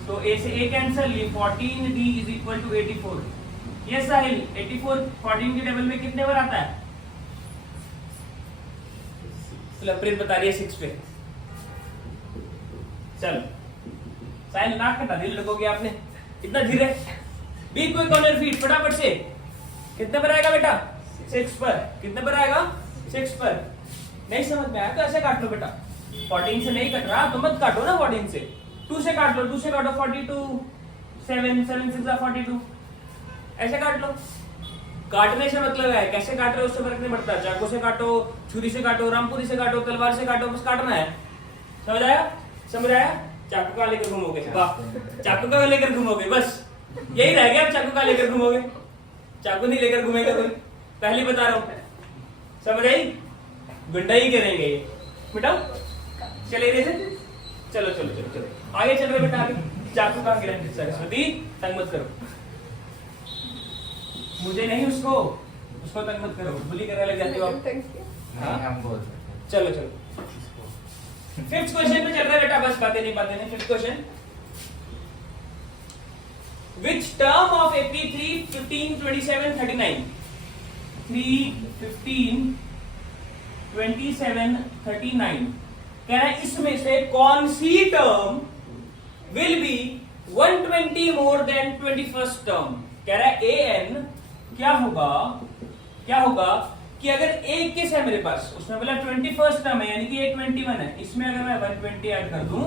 तो a से a कैंसिल, ये 14d इज इक्वल टू 84, ये साहिल 84 14 के टेबल में कितने बार आता है, लवप्रीत बता रही है 6 पे, चलो साहिल नाक कटा दिल लगोगे आपने, इतना धीरे, be quick on your feet, फटाफट से, कितने पर आएगा बेटा, 6 पर, कितने पर आएगा, 6 पर, नहीं समझ में आया तो ऐसे काट लो बेटा, 14 से नहीं कट रहा तो मत काटो ना, 14 से 2 से काट लो, 2 से काटो 42, 7 7 6 42, ऐसे काट लो। काटने से मतलब है, कैसे काट रहे हो उससे फर्क नहीं पड़ता, चाकू से काटो, छुरी से काटो, रामपुरी से काटो, तलवार से काटो, बस काटना है, समझ आया, समझ आया। चाकू का लेकर घूमोगे, वाह, चाकू का लेकर घूमोगे, बस यही रह गया, चाकू का लेकर घूमोगे, चाकू नहीं लेकर घूमेगा कोई, पहले बता रहा हूं, समझ आई, गुंडाई करेंगे ये, मिटाओ, चले गए थे, चलो चलो चलो चलो आगे चल रहे बेटा, आगे, चाकू का गिरा, सरस्वती तंग मत करो, मुझे नहीं, उसको उसको तंग मत करो, बुली करने लग जाती हो आप, चलो चलो, 5th क्वेश्चन पे चल रहा है बेटा, बस बातें नहीं 5th question, which term of AP 3, 15, 27, 39, 3, 15, 27, 39, कह रहा है इसमें से कौन सी term will be 120 more than 21st term, कह रहा है an क्या होगा कि अगर एक केस है मेरे पास, उसमें बोला 21st टर्म है, यानी कि 121 है, इसमें अगर मैं 120 ऐड कर दूं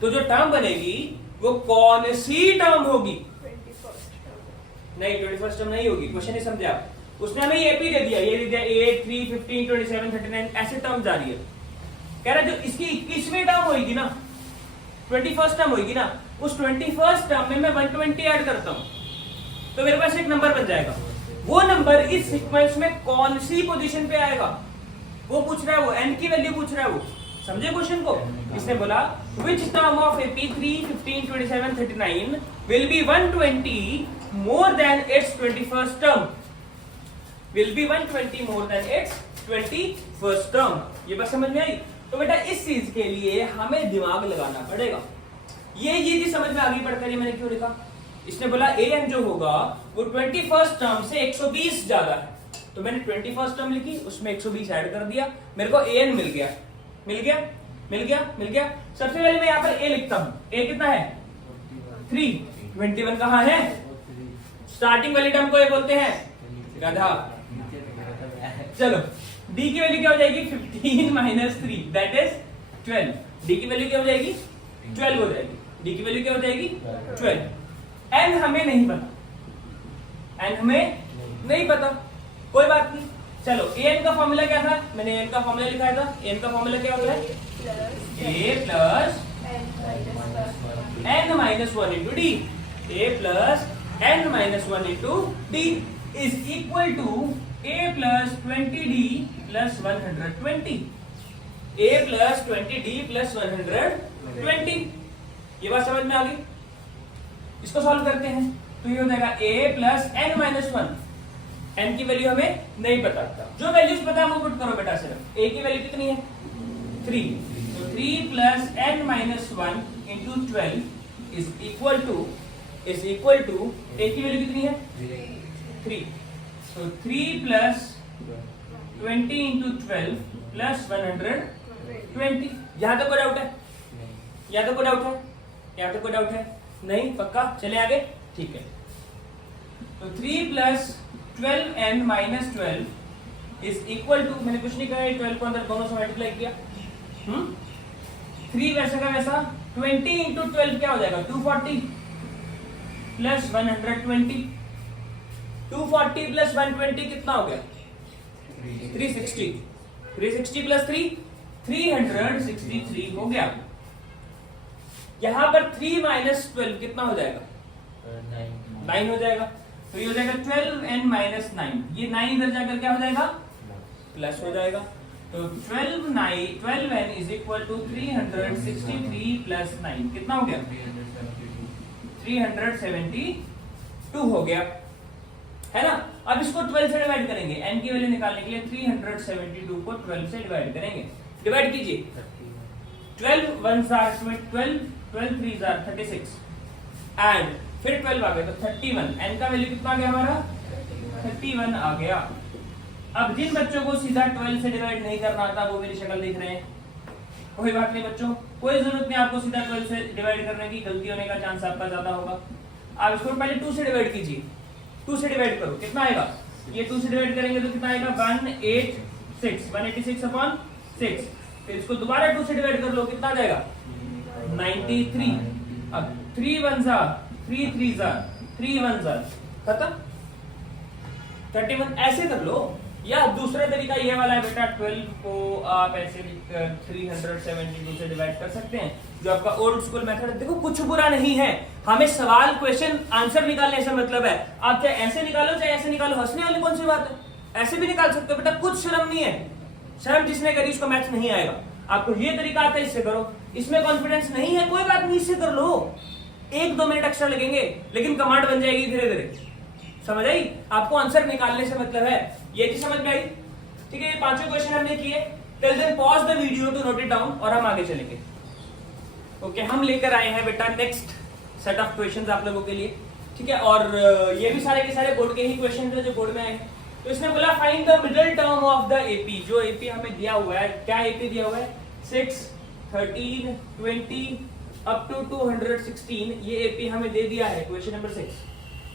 तो जो टर्म बनेगी वो कौन सी टर्म होगी? 21st नहीं 21st टर्म नहीं होगी, क्वेश्चन नहीं समझे आप। उसने हमें ये भी दे दिया, ये दे दिया 8, 3, 15, 27, 39 ऐसे टर्म जा रही है। कह रहा जो इसकी 21वीं टर्म होगी ना, 21st टर्म होगी ना, उस 21st टर्म में मैं 120 ऐड करता हूं तो मेरे पास एक नंबर बन जाएगा। वो नंबर इस सीक्वेंस में कौन सी पोजीशन पे आएगा वो पूछ रहा है, वो n की वैल्यू पूछ रहा है वो। समझे क्वेश्चन को? इसने बोला which term of AP 3, 15, 27, 39 will be 120 more than its 21st term, will be 120 more than its 21st term। ये बात समझ में आई? तो बेटा इस चीज के लिए हमें दिमाग लगाना पड़ेगा। ये चीज समझ में आ गई पढ़कर, ये मैंने क्यों लिखा? इसने बोला an जो होगा वो 21st टर्म से 120 ज्यादा है, तो मैंने 21st टर्म लिखी, उसमें 120 ऐड कर दिया, मेरे को an मिल गया। मिल गया मिल गया मिल गया। सबसे पहले मैं यहाँ पर a लिखता हूं। a कितना है? 3। 21 कहाँ है? स्टार्टिंग वाली टर्म को ये बोलते हैं गधा। चलो d की वैल्यू क्या हो जाएगी? 15 माइनस 3 दैट इज 12। d की वैल्यू क्या हो जाएगी? 12 हो जाएगी। d की वैल्यू क्या हो जाएगी? 12। n हमें नहीं पता, n हमें नहीं पता, कोई बात नहीं। चलो an का फॉर्मूला क्या था? मैंने n का फॉर्मूला लिखा था। n का फॉर्मूला क्या होता है? a plus n minus 1 into D. a plus n minus 1 into D is equal to a plus 20d plus 120। a plus 20d plus 120। ये बात समझ में आ गई? इसको सॉल्व करते हैं तो ये हो जाएगा a plus n minus 1। n की वैल्यू हमें नहीं पता, जो वैल्यूज पता है वो पुट करो बेटा। सिर्फ a की वैल्यू कितनी है? 3। तो 3 plus n minus 1 into 12 is equal to a की वैल्यू कितनी है? 3। तो 3 प्लस 20 इंटू 12 प्लस 120। यहां तक कोई डाउट है? यहां तक कोई डाउट है? यहां तक कोई डाउट है? नहीं? पक्का? चले आगे? ठीक है। तो 3 प्लस 12n minus 12 is equal to, मैंने कुछ नहीं कहा, 12 को अंदर दोनों से मल्टीप्लाई किया। 3 वैसा का वैसा 20 इंटू 12 क्या हो जाएगा? 240 प्लस 120। 240 प्लस 120 कितना हो गया? 360। 360 प्लस 3 363 हो गया। यहां पर 3 माइनस 12 कितना हो जाएगा? 9 हो जाएगा। तो ये हो जाएगा 12n माइनस 9। ये 9 इधर जाकर क्या हो जाएगा? प्लस हो जाएगा। तो 12n is equal to 363 plus 9 कितना हो गया? 372 हो गया, है ना? अब इसको 12 से डिवाइड करेंगे, n की वैल्यू निकालने के लिए 372 को 12 से डिवाइड करेंगे। डिवाइड कीजिए। 12 1 आर 12, 12 3 आर 36 एंड फिर 12 आ गया तो 31। n का वैल्यू कितना आ गया हमारा? 31 आ गया। अब जिन बच्चों को सीधा 12 से डिवाइड नहीं करना आता वो मेरी शक्ल देख रहे हैं, कोई बात नहीं बच्चों, कोई जरूरत नहीं आपको सीधा 12 से डिवाइड करने की, गलती होने का चांस आपका ज्यादा होगा। आप इसको पहले 2 से डिवाइड कीजिए। 2 से डिवाइड करो, कितना आएगा? ये 2 से डिवाइड करेंगे तो कितना आएगा? 186 अपॉन 6। फिर इसको दोबारा 2 से डिवाइड कर लो, कितना आ जाएगा? 93। अब 3 1 3 3 3 1 खत्म। 31 ऐसे कर लो, या दूसरा तरीका ये वाला है बेटा, 12 को आप ऐसे 372 से डिवाइड कर सकते हैं, जो आपका ओल्ड स्कूल मेथड है। देखो कुछ बुरा नहीं है, हमें सवाल क्वेश्चन आंसर निकालने से मतलब है। आप चाहे ऐसे निकालो चाहे ऐसे निकालो, हंसने वाली कौन सी बात है? ऐसे भी निकाल सकते हो बेटा, कुछ शर्म नहीं है। शर्म जिसने करी उसको मैथ्स नहीं आएगा। आपको ये तरीका आता है, इससे करो। इसमें कॉन्फिडेंस नहीं है, कोई बात नहीं, इससे कर लो। 1-2 मिनट एक्स्ट्रा लगेंगे, लेकिन कमांड बन जाएगी धीरे धीरे। समझ आई? आपको आंसर निकालने से मतलब है। ये चीज समझ में आई? ठीक है, ये 5 क्वेश्चन हमने किए। Till then pause the video to note it down और हम आगे चलेंगे। ओके, हम लेकर आए हैं बेटा नेक्स्ट सेट ऑफ क्वेश्चंस आप लोगों के लिए। ठीक है, और ये भी सारे के सारे बोर्ड के ही क्वेश्चन थे जो बोर्ड में आए हैं। तो इसने बोला find the middle term of the AP. जो एपी हमें दिया हुआ है, क्या एपी दिया हुआ है? 6, 13, 20 अप टू 216। ये एपी हमें दे दिया है, क्वेश्चन नंबर 6,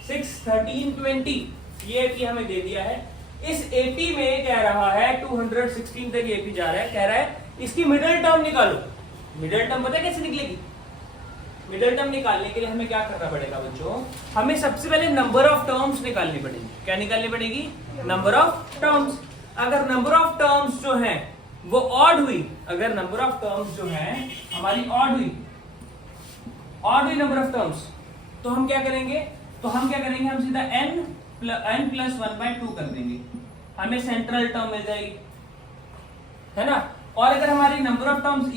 13, 20 ये एपी हमें दे दिया है। इस एपी में कह रहा है 216 तक एपी जा रहा है, कह रहा है इसकी मिडिल टर्म निकालो। मिडिल टर्म पता है कैसे निकलेगी? मिडिल टर्म निकालने के लिए हमें क्या करना पड़ेगा बच्चों, हमें सबसे पहले नंबर ऑफ टर्म्स निकालनी पड़ेगी। क्या निकालनी पड़ेगी? Number of terms. अगर नंबर ऑफ टर्म्स जो है वो ऑड हुई, अगर नंबर ऑफ टर्म्स जो है हमारी ऑड हुई नंबर ऑफ टर्म्स, तो हम क्या करेंगे, हम सीधा n प्लस 1/2 कर देंगे, हमें सेंट्रल टर्म मिल जाएगी, है ना। और अगर हमारी नंबर ऑफ टर्म्स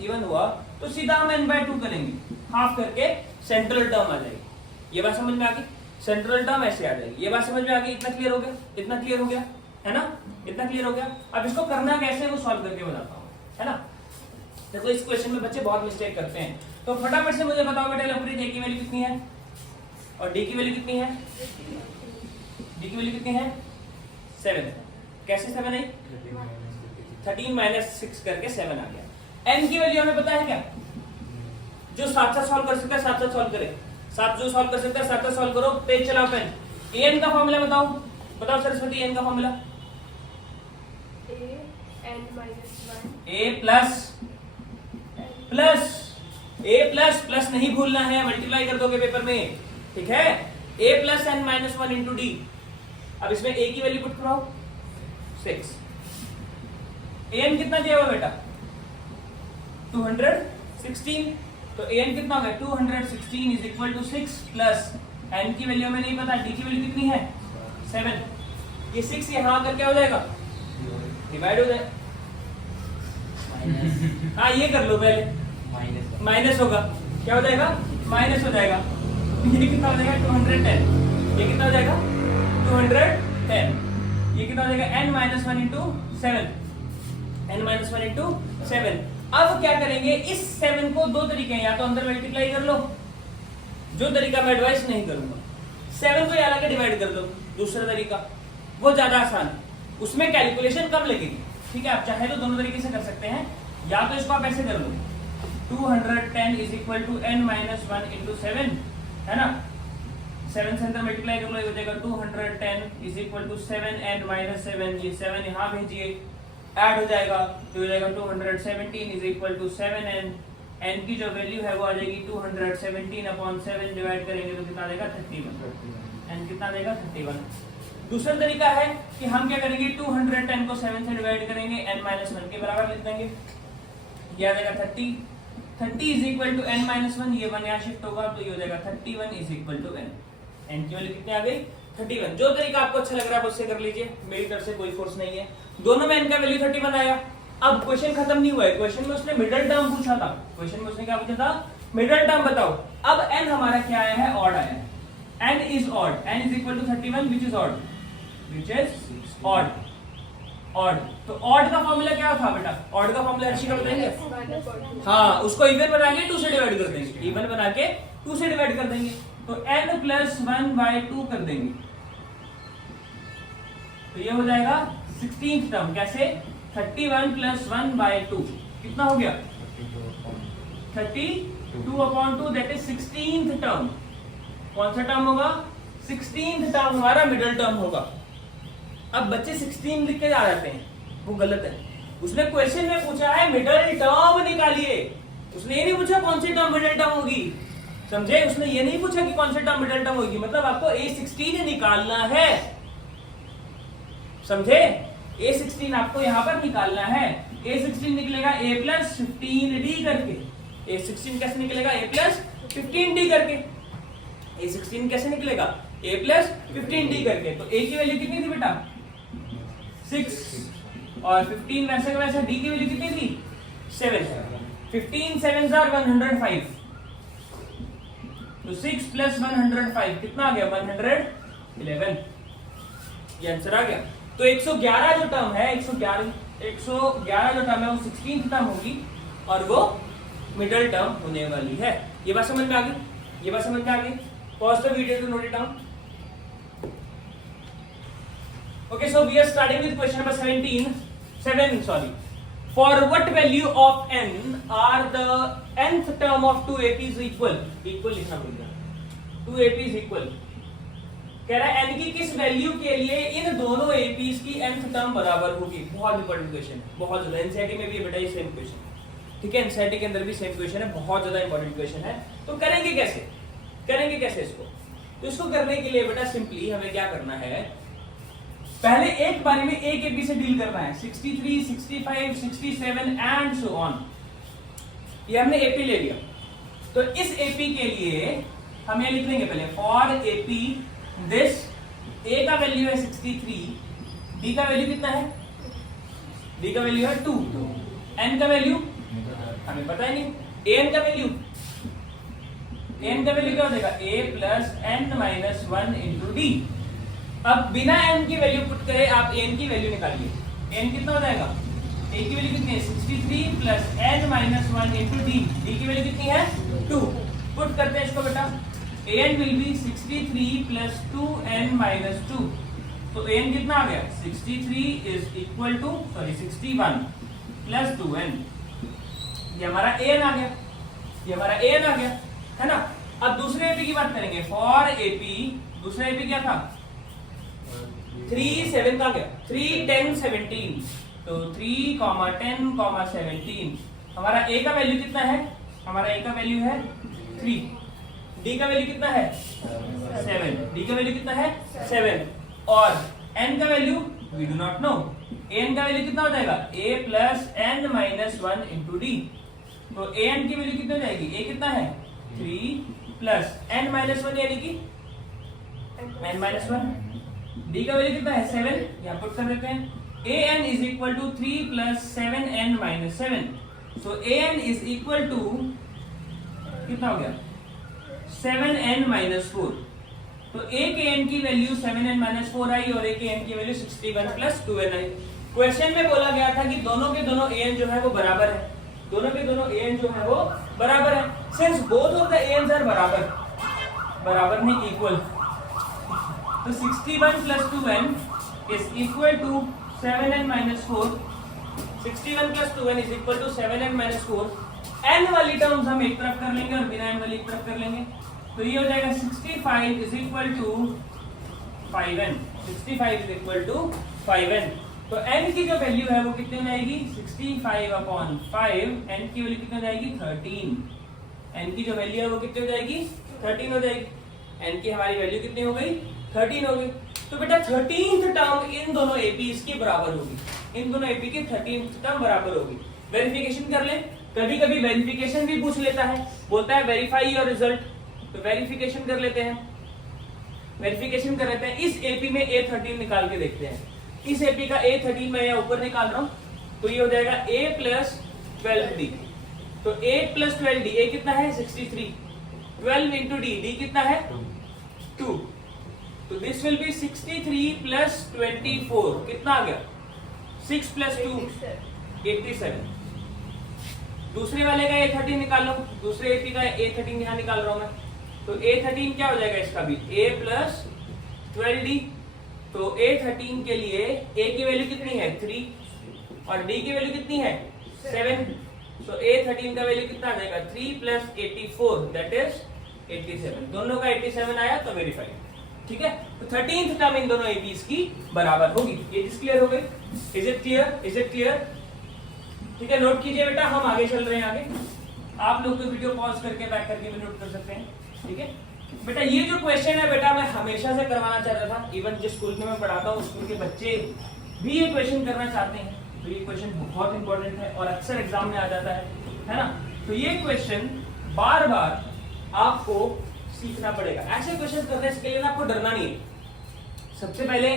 इवन हुआ, तो सीधा हम n/2 करेंगे, हाफ करके सेंट्रल टर्म आ जाएगी। ये बात समझ में आ गई? सेंट्रल टर्म ऐसे आ जाएगी। ये बात समझ में आ गई? इतना क्लियर हो गया, है ना? इतना क्लियर हो गया। अब इसको करना कैसे वो सॉल्व करके बताता हूँ, है ना। देखो इस क्वेश्चन में बच्चे बहुत मिस्टेक करते हैं, तो फटाफट से मुझे बताओ बेटा, लंबरी ए की वैल्यू कितनी है और डी की वैल्यू कितनी है? डी की वैल्यू कितनी है? 7। कैसे 7 आई? 13 माइनस 6 करके 7 आ गया। n की वैल्यू हमें पता है क्या? जो साथ साथ सॉल्व कर सकता है साथ साथ सॉल्व करे, जो सॉल्व कर सकता है साथ साथ सॉल्व करो। पेज चलाओ पेन। an का फॉर्मूला बताओ सरस्वती, n का फॉर्मूला a प्लस नहीं भूलना है, मल्टीप्लाई कर दोगे पेपर में, ठीक है। a plus n minus 1 into d. अब इसमें a की वैल्यू पुट कराओ 6। an कितना दिया हुआ बेटा? 216। तो an कितना हो गया? 216 is equal to 6 plus n की वैल्यू हमें नहीं पता, d की वैल्यू कितनी है? 7। ये 6 यहाँ आकर क्या हो जाएगा? डिवाइड हो जाएगा। हाँ ये कर लो पहले, माइनस होगा, क्या हो जाएगा? माइनस हो जाएगा। ये कितना हो जाएगा? 210। ये कितना हो जाएगा? 210। ये कितना हो जाएगा? n minus 1 into 7। n minus 1 into 7। अब क्या करेंगे, इस 7 को दो तरीके हैं, या तो अंदर मल्टीप्लाई कर लो, जो तरीका मैं एडवाइस नहीं करूंगा। 7 को यहाँ लाके डिवाइड कर दो, दूसरा तरीका वो ज्यादा आसान है, उसमें कैलकुलेशन कम लगेगी, ठीक है। आप चाहे तो दोनों तरीके से कर सकते हैं, या तो इसको आप ऐसे कर लो, 210 is equal to n minus 1 into 7, है ना। 7 से अंदर मल्टीप्लाई कर लो, ये हो जाएगा 210 is equal to 7n minus 7। ये 7 यहाँ भेजिए, ऐड हो जाएगा, तो हो जाएगा 217 is equal to 7n। n की जो वैल्यू है वो आ जाएगी 217 अपॉन 7, डिवाइड करेंगे तो कितना देगा? 31। n कितना देगा? 31। दूसरा तरीका है कि हम क्या करेंगे, 210 को 7 से डिवाइड करेंगे, n माइनस 1 के बराबर लिख देंगे, ये आ जाएगा 30। 30 is equal to n minus 1, ये 1 यहाँ शिफ्ट होगा, तो ये हो जाएगा 31 is equal to n। n की वैल्यू कितनी आ गई? 31। जो तरीका आपको अच्छा लग रहा है उससे कर लीजिए, मेरी तरफ से कोई फोर्स नहीं है। दोनों में n का वैल्यू 31 आया। अब क्वेश्चन खत्म नहीं हुआ है, क्वेश्चन में उसने मिडिल टर्म पूछा था। क्वेश्चन में उसने क्या पूछा था? मिडिल टर्म बताओ। अब n हमारा क्या आया है? ऑड आया है। n is odd, n is equal to 31 which is odd, odd. तो ऑड का फॉर्मूला क्या था बेटा? ऑड का फॉर्मूला अर्शी का बताएंगे? हाँ, उसको इवन बना के 2 से डिवाइड कर देंगे, इवन बना के 2 से डिवाइड कर देंगे, तो n प्लस 1/2 कर देंगे, तो ये हो जाएगा 16th टर्म। कैसे? 31 प्लस 1/2 कितना हो गया? 32/2, दैट इज 16th टर्म। कौन सा टर्म होगा? 16th टर्म हमारा मिडिल टर्म होगा। अब बच्चे 16 लिख के आ जाते हैं, वो गलत है। उसने क्वेश्चन में पूछा है मिडिल टर्म निकालिए, उसने ये नहीं पूछा कौन सी टर्म मिडिल टर्म होगी, समझे। उसने ये नहीं पूछा कि कौन सी टर्म मिडिल टर्म होगी, मतलब आपको A16 निकालना है, समझे। A16 आपको यहां पर निकालना है। A16 निकलेगा A प्लस 15D करके। A16 कैसे निकलेगा? A प्लस 15D करके। A16 कैसे निकलेगा? A प्लस 15D करके। तो A की वैल्यू कितनी थी बेटा? 6 और 15 वैसे का वैसा। D की वैल्यू कितनी थी? 7। 15 7s are 105, तो 6 प्लस 105 कितना आ गया? 111। ये आंसर आ गया। तो 111 जो टर्म है, 111 जो टर्म है वो 16th टर्म होगी और वो मिडिल टर्म होने वाली है। ये बात समझ में आ गई? ये बात समझ में आ गई? Pause the video to note it down. Okay, so we are starting with question number 7, sorry. For what value of n are the nth term of 2 APs equal? Equal लिखना पड़ेगा। 2 APs equal। कह रहा है n की किस value के लिए इन दोनों APs की nth टर्म बराबर होगी। बहुत इंपॉर्टेंट क्वेश्चन है, बहुत ज्यादा। एनसीईआरटी में भी बेटा ये सेम क्वेश्चन। ठीक है, एनसीईआरटी के अंदर भी सेम क्वेश्चन है, बहुत ज्यादा इंपॉर्टेंट क्वेश्चन है। तो करेंगे कैसे इसको? तो इसको करने के लिए बेटा सिंपली हमें क्या करना है, पहले एक बारी में एक एपी से डील करना है, 63, 65, 67 एंड सो ऑन। ये हमने एपी ले लिया, तो इस एपी के लिए हम ये लिख लेंगे पहले, फॉर एपी दिस, ए का वैल्यू है 63, डी का वैल्यू कितना है, डी का वैल्यू है 2, एन का वैल्यू हमें पता ही नहीं, एन का वैल्यू क्या हो जाएगा, a plus n minus 1 into d. अब बिना n की वैल्यू पुट करे आप n की वैल्यू निकालिए, n कितना हो जाएगा, a की वैल्यू कितनी है 63 plus n minus 1 into D, D की वैल्यू कितनी है 2। पुट करते हैं इसको बेटा, an will be 63 plus 2n minus 2, तो an कितना आ गया 63 is equal to 61 plus 2n, ये हमारा an आ गया, ये हमारा an आ गया, है ना। अब दूसरे एपी की बात करेंगे, फॉर एपी, दूसरा एपी क्या था 3, 7 का गया 3, 10, 17, तो 3, 10, 17, हमारा a का वैल्यू कितना है, हमारा a का वैल्यू है 3, d का वैल्यू कितना है 7, d का वैल्यू कितना है 7, और n का value we do not know, n का वैल्यू कितना हो जाएगा a plus n minus 1 into d, तो an की वैल्यू कितनी हो जाएगी, a कितना है 3 प्लस n माइनस 1 यानी कि n माइनस 1, d का वैल्यू कितना है 7, यहाँ पुट कर देते हैं, an is equal to 3 plus 7n minus 7, so an is equal to कितना हो गया 7n माइनस 4, तो a के n की वैल्यू 7n माइनस 4 आई और a के n की वैल्यू 61 प्लस 2n आई। क्वेश्चन में बोला गया था कि दोनों के दोनों an जो है वो बराबर है, दोनों के दोनों an जो है वो बराबर है, since both of the ans are बराबर नहीं इक्वल, तो 61 plus 2n is equal to 7n minus 4, 61 plus 2n is equal to 7n minus 4, n वाली टर्म्स हम एक तरफ कर लेंगे और बिना n वाली एक तरफ कर लेंगे, तो ये हो जाएगा 65 is equal to 5n, 65 is equal to 5n, तो n की जो वैल्यू है वो कितनी हो जाएगी 65 अपॉन 5, n की वैल्यू कितनी हो जाएगी 13, n की जो वैल्यू है वो कितनी हो जाएगी 13 हो जाएगी, n की हमारी वैल्यू कितनी हो गई 13 हो गई। तो बेटा 13th टर्म इन दोनों एपीज के बराबर होगी, इन दोनों एपी की 13th टर्म बराबर होगी। वेरिफिकेशन कर लें, कभी कभी वेरिफिकेशन भी पूछ लेता है, बोलता है वेरीफाई योर रिजल्ट, तो वेरिफिकेशन कर लेते हैं, वेरिफिकेशन कर लेते हैं, इस एपी में A13 निकाल के देखते हैं, इस एपी का A13 मैं यहाँ ऊपर निकाल रहा हूँ, तो ये हो जाएगा A प्लस 12D, तो A प्लस 12D, A कितना है 63, 12 इंटू D कितना है 2, तो दिस विल बी 63 प्लस 24, कितना आ गया 6 प्लस 2 87, दूसरे वाले का A13 निकाल लो, दूसरे एपी का A13 यहाँ निकाल रहा हूँ मैं, तो A13 क्या हो जाएगा इसका भी A प्लस 12D, तो A13 के लिए A की वैल्यू कितनी है 3 और D की वैल्यू कितनी है 7, तो A13 का वैल्यू कितना आ जाएगा 3 प्लस 84 दैट इज 87, दोनों का 87 आया तो वेरीफाई, ठीक है। तो 13th टर्म इन दोनों एपीज की बराबर होगी, ये चीज क्लियर हो गई, is it clear, is it clear, ठीक है। नोट कीजिए बेटा, हम आगे चल रहे हैं, आगे आप लोग तो वीडियो पॉज करके बैक करके भी नोट कर सकते हैं, ठीक है बेटा। ये जो क्वेश्चन है बेटा मैं हमेशा से करवाना चाहता था, इवन जिस स्कूल में मैं पढ़ाता हूँ स्कूल के बच्चे भी ये क्वेश्चन करना चाहते हैं, तो ये क्वेश्चन बहुत इंपॉर्टेंट है और अक्सर एग्जाम में आ जाता है ना। तो ये क्वेश्चन बार बार आपको सीखना पड़ेगा, ऐसे क्वेश्चन करने के लिए ना आपको डरना नहीं है। सबसे पहले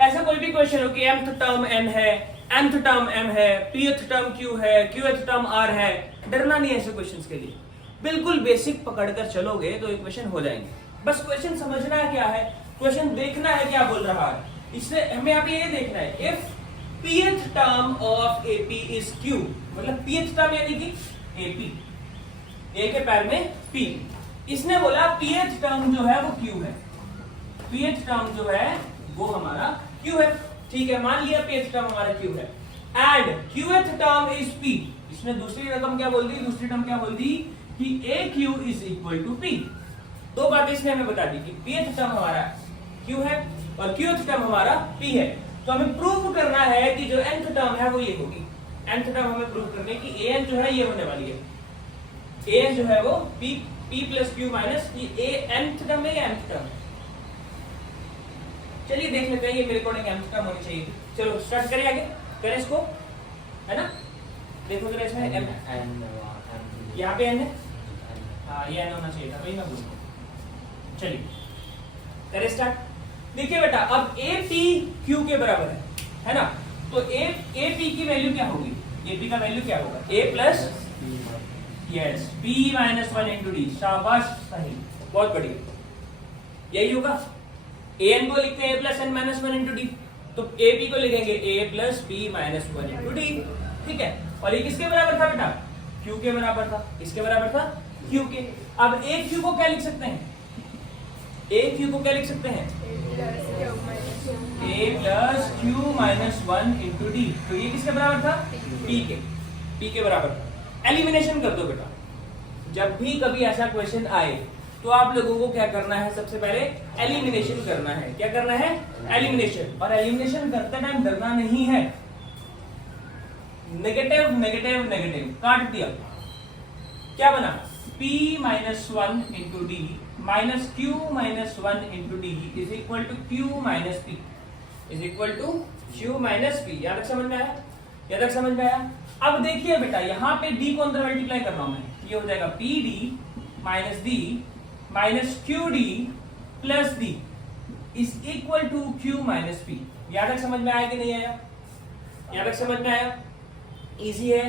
ऐसा कोई भी क्वेश्चन हो कि mth टर्म n है, nth टर्म m है, pth टर्म q है, qth टर्म r है, डरना नहीं है ऐसे क्वेश्चंस के लिए, बिल्कुल बेसिक पकड़कर चलोगे तो ये क्वेश्चन हो जाएंगे। बस क्वेश्चन समझना है क्या है, क्वेश्चन देखना है क्या बोल रहा है, इसलिए हमें यहाँ पे ये देखना है if pth term of AP is q, मतलब pth टर्म यानी कि AP, A के पैर में P, इसने बोला pth टर्म जो है वो q है, pth टर्म जो है वो हमारा q है, ठीक है, मान लिया pth टर्म हमारा q है, and qth term is p, इसने दूसरी रकम क्या बोल दी, दूसरी टर्म क्या बोल दी कि AQ is equal to P, दो बातें इसने हमें बता दी कि pth टर्म हमारा q है और qth टर्म हमारा p है, तो हमें प्रूव करना है कि जो nth टर्म है वो ये होगी, nth टर्म हमें प्रूव करनी है कि an जो है ये होने वाली है, an जो है वो p प्लस q माइनस ये nth टर्म है या nth टर्म। चलिए देख लेते हैं, ये मेरे अकॉर्डिंग nth टर्म होनी चाहिए। चलो स्टार्ट करें, आगे करें इसको, है ना। देखो जरा इसमें m यहाँ पे n है, हाँ ये n होना चाहिए था, वही मैं बोल रहा हूँ। चलिए करें स्टार्ट। देखिए बेटा अब a p q के बराबर है ना, तो a p की वैल्यू क्या होगी, a p का वैल्यू क्या होगा, a plus yes p minus 1 into D. शाबाश, सही, बहुत बढ़िया, यही होगा। an को लिखते हैं a plus n minus 1 into d, तो a p को लिखेंगे a plus p minus 1 into D, ठीक है। और ये किसके बराबर था बेटा, q के बराबर था। किसके बराबर था, q के। अब a q को क्या लिख सकते हैं, a q को क्या लिख सकते हैं, a plus q minus 1 into d. तो ये किसके बराबर था, p के बराबर था। एलिमिनेशन कर दो बेटा। जब भी कभी ऐसा क्वेश्चन आए तो आप लोगों को क्या करना है, सबसे पहले एलिमिनेशन करना है। क्या करना है, एलिमिनेशन। और एलिमिनेशन करते टाइम डरना नहीं है। नेगेटिव नेगेटिव नेगेटिव काट दिया, क्या बना, p minus 1 into d minus q minus 1 into D is equal to q minus p is equal to q minus p। याद तक समझ में आया, याद तक समझ में आया। अब देखिए बेटा यहाँ पे d को अंदर मल्टीप्लाई कर रहा हूं मैं, ये हो जाएगा pd minus d minus qd plus d is equal to q minus p। याद तक समझ में आया कि नहीं आया, याद तक समझ में आया, इजी है।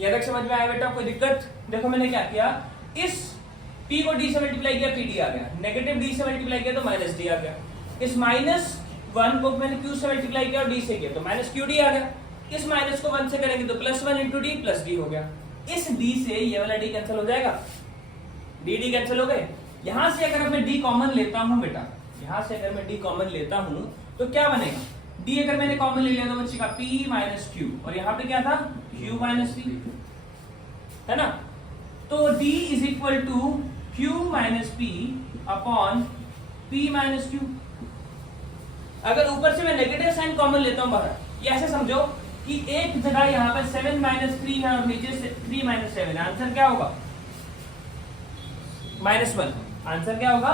याद तक समझ में आया बेटा, कोई दिक्कत। देखो मैंने क्या किया, इस p को d से मल्टीप्लाई किया, pd आ गया, नेगेटिव d से मल्टीप्लाई किया तो माइनस d आ गया। इस माइनस 1 को मैंने q से मल्टीप्लाई किया और d से किया तो माइनस qd आ गया। इस माइनस को 1 से करेंगे तो plus 1 into D plus D हो गया। इस d से ये वाला d कैंसिल हो जाएगा, dd कैंसिल हो गए। यहां से अगर मैं d कॉमन लेता हूं बेटा, यहां से अगर मैं d कॉमन लेता हूं तो क्या बनेगा, d अगर मैंने कॉमन ले लिया तो बचेगा p माइनस q, और यहाँ पे क्या था, q माइनस p, है ना। तो d is equal to q minus p upon p minus q। अगर ऊपर से मैं नेगेटिव साइन कॉमन लेता हूं बाहर, ये ऐसे समझो कि एक जगह यहाँ पर 7 माइनस 3 है और नीचे से 3 माइनस 7, आंसर क्या होगा, -1। आंसर क्या होगा,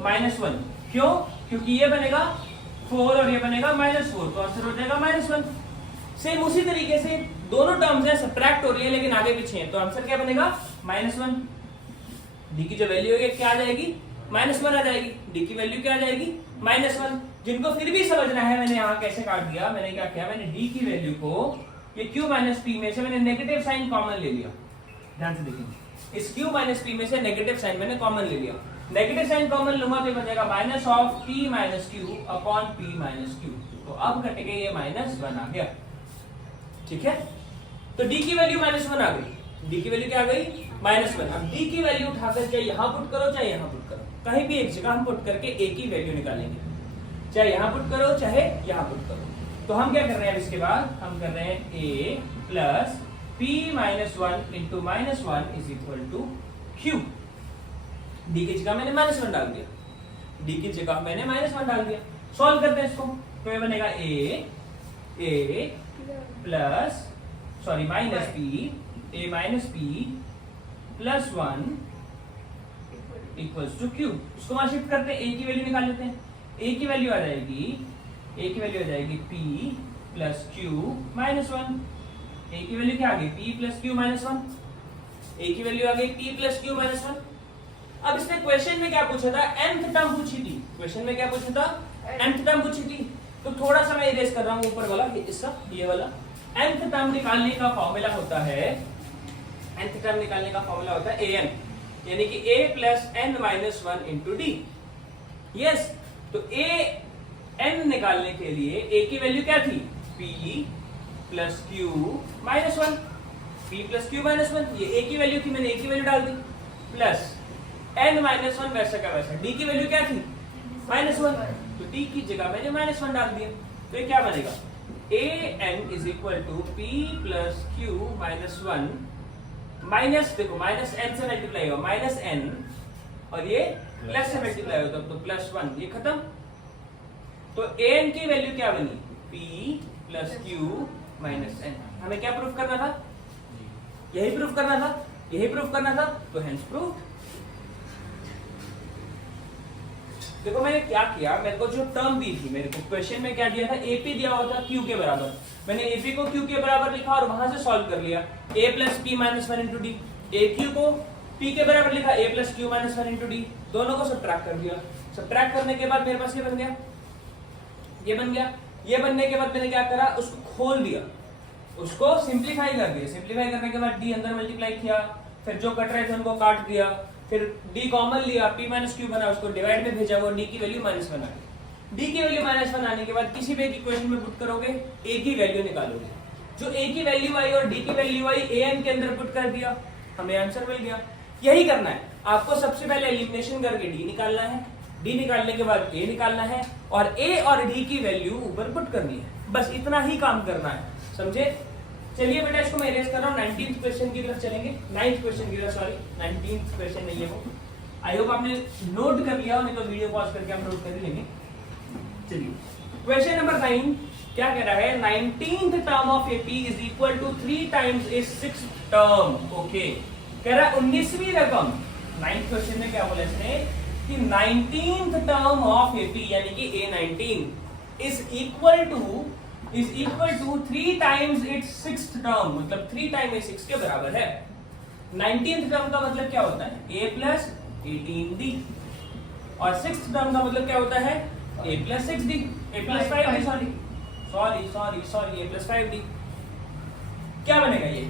-1। क्यों, क्योंकि ये बनेगा 4 और ये बनेगा -4, तो आंसर हो जाएगा -1। सेम उसी तरीके से दोनों टर्म्स हैं, सब्ट्रैक्ट हो रही है लेकिन आगे पीछे हैं, तो आंसर क्या बनेगा, -1। डी की जो वैल्यू है क्या आ जाएगी, -1 आ जाएगी। डी की वैल्यू क्या आ जाएगी, -1। जिनको फिर भी समझना है, मैंने यहाँ कैसे काट दिया, मैंने क्या किया, मैंने डी की वैल्यू को ये q माइनस पी में से मैंने नेगेटिव साइन कॉमन ले लिया। ध्यान से देखिए, इस q माइनस पी में से नेगेटिव साइन मैंने कॉमन ले लिया। नेगेटिव साइन कॉमन लूंगा तो बचेगा minus of p minus q upon p minus q। तो अब कट के ये -1 आ गया, ठीक है। तो d की वैल्यू -1 आ गई, d की वैल्यू क्या आ गई, -1। अब d की वैल्यू उठाकर चाहे यहाँ पुट करो चाहे यहाँ पुट करो, कहीं भी एक जगह हम पुट करके a की वैल्यू निकालेंगे, चाहे यहाँ पुट करो चाहे यहाँ पुट करो। तो हम क्या कर रहे हैं, अब इसके बाद हम कर रहे हैं a plus p minus 1 into -1 is equal to q। d की जगह मैंने -1 डाल दिया, d की जगह मैंने -1 डाल दिया। सॉल्व करते हैं इसको, तो ये बनेगा a plus sorry minus p, a minus p plus 1 equals to q। इसको वहां शिफ्ट करते हैं, a की वैल्यू निकाल लेते हैं। a की वैल्यू आ जाएगी, a की वैल्यू आ जाएगी p plus q minus 1। a की वैल्यू क्या आ गई, p plus q minus 1। a की वैल्यू आ गई p प्लस q माइनस 1। अब इसने क्वेश्चन में क्या पूछा था, nth टर्म पूछी थी। क्वेश्चन में क्या पूछा था, nth टर्म पूछी थी। तो थोड़ा सा मैं इरेज कर रहा हूं ऊपर वाला, इसका ये वाला। nth टर्म निकालने का फॉर्मूला होता है, nth टर्म निकालने का फॉर्मूला होता है an, यानी कि a plus n minus 1 into D. Yes, तो a n निकालने के लिए a की वैल्यू क्या थी, p plus q minus 1, p plus q minus 1, ये a की वैल्यू थी, मैंने a की वैल्यू डाल दी, प्लस n माइनस 1 वैसा का वैसा। d की वैल्यू क्या थी, -1, तो d की जगह मैंने -1 डाल दिया। तो ये क्या बनेगा, an is equal to p plus q minus 1 minus, देखो माइनस n से मल्टीप्लाई होगा, माइनस n, और ये प्लस से मल्टीप्लाई होता तो प्लस 1, ये खत्म। तो an की वैल्यू क्या बनी, p plus q minus n. हमें क्या प्रूफ करना था? यही प्रूफ करना था, यही प्रूफ करना था, तो हेंस प्रूफ। देखो मैंने क्या किया, मेरे को जो टर्म दी थी, मेरे को क्वेश्चन में क्या दिया था, एपी दिया हुआ था क्यू के बराबर, मैंने एपी को क्यू के बराबर लिखा और वहां से सॉल्व कर लिया। A plus P minus one into D, A Q को पी के बराबर लिखा, A plus Q minus one into D, दोनों को सब्ट्रैक्ट कर दिया। सब्ट्रैक्ट करने के बाद मेरे पास ये बन गया, ये बन गया। ये बनने के बाद मैंने क्या करा, उसको खोल दिया, उसको सिंप्लीफाई कर दिया। सिंप्लीफाई करने के बाद डी अंदर मल्टीप्लाई किया, फिर जो कट रहे थे उनको काट दिया, फिर डी कॉमन लिया, p माइनस क्यू बना, उसको डिवाइड में भेजा, वो डी की वैल्यू माइनस वन आई। डी की वैल्यू माइनस वन आने के बाद किसी भी एक इक्वेशन में पुट करोगे, ए की वैल्यू निकालोगे। जो ए की वैल्यू आई और डी की वैल्यू आई, ए एन के अंदर पुट कर दिया, हमें आंसर मिल गया। यही करना है आपको, सबसे पहले एलिमिनेशन करके डी निकालना है, डी निकालने के बाद ए निकालना है और ए और डी की वैल्यू ऊपर पुट करनी है। बस इतना ही काम करना है, समझे? चलिए बेटा इसको मैं इरेज कर रहा हूँ, 19th क्वेश्चन की तरफ चलेंगे। 9th क्वेश्चन की तरफ, सॉरी 19th क्वेश्चन नहीं है वो। आई होप आपने नोट कर लिया हो, नहीं तो वीडियो पॉज करके हम नोट कर लेंगे। चलिए क्वेश्चन नंबर 9 क्या कह रहा है, 19th term of AP is equal to 3 times a 6th term. Okay, कह रहा है 19वीं रकम। 9th क्वेश्चन में क्या बोला इसने कि 19th टर्म ऑफ एपी यानी कि A19 is equal to 3 times its 6th term, मतलब 3 टाइम A6 के बराबर है। 19th टर्म का मतलब क्या होता है, A प्लस 18D, और 6th टर्म का मतलब क्या होता है, A plus 6D, A plus 5D, sorry A plus 5D। क्या बनेगा ये,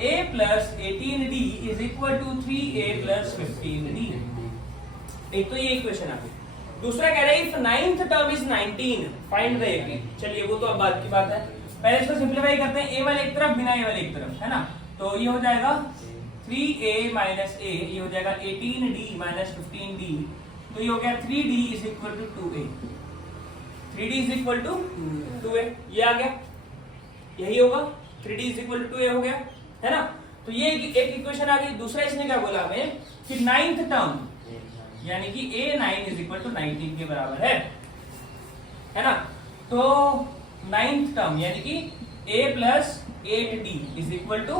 A plus 18D is equal to 3A plus 15D। एक तो ये इक्वेशन आ गई। दूसरा कह रहा है if 9th term is 19 find the AP। चलिए वो तो अब बाद की बात है, पहले इसको सिंप्लीफाई करते हैं, A वाले एक तरफ बिना A वाले एक तरफ, है ना। तो ये हो जाएगा 3A माइनस A, ये हो जाएगा 18D माइनस 15D, तो ये हो गया 3D is equal to 2A। 3D is equal to 2A, ये आ गया, यही होगा, 3D is equal to 2A हो गया, है ना। तो ये एक इक्वेशन आ गई। दूसरा इसने क्या बोला हमें कि 9th टर्म यानी कि A9 इज इक्वल टू 19 के बराबर है ना। तो 9th टर्म यानी कि A plus 8D is equal to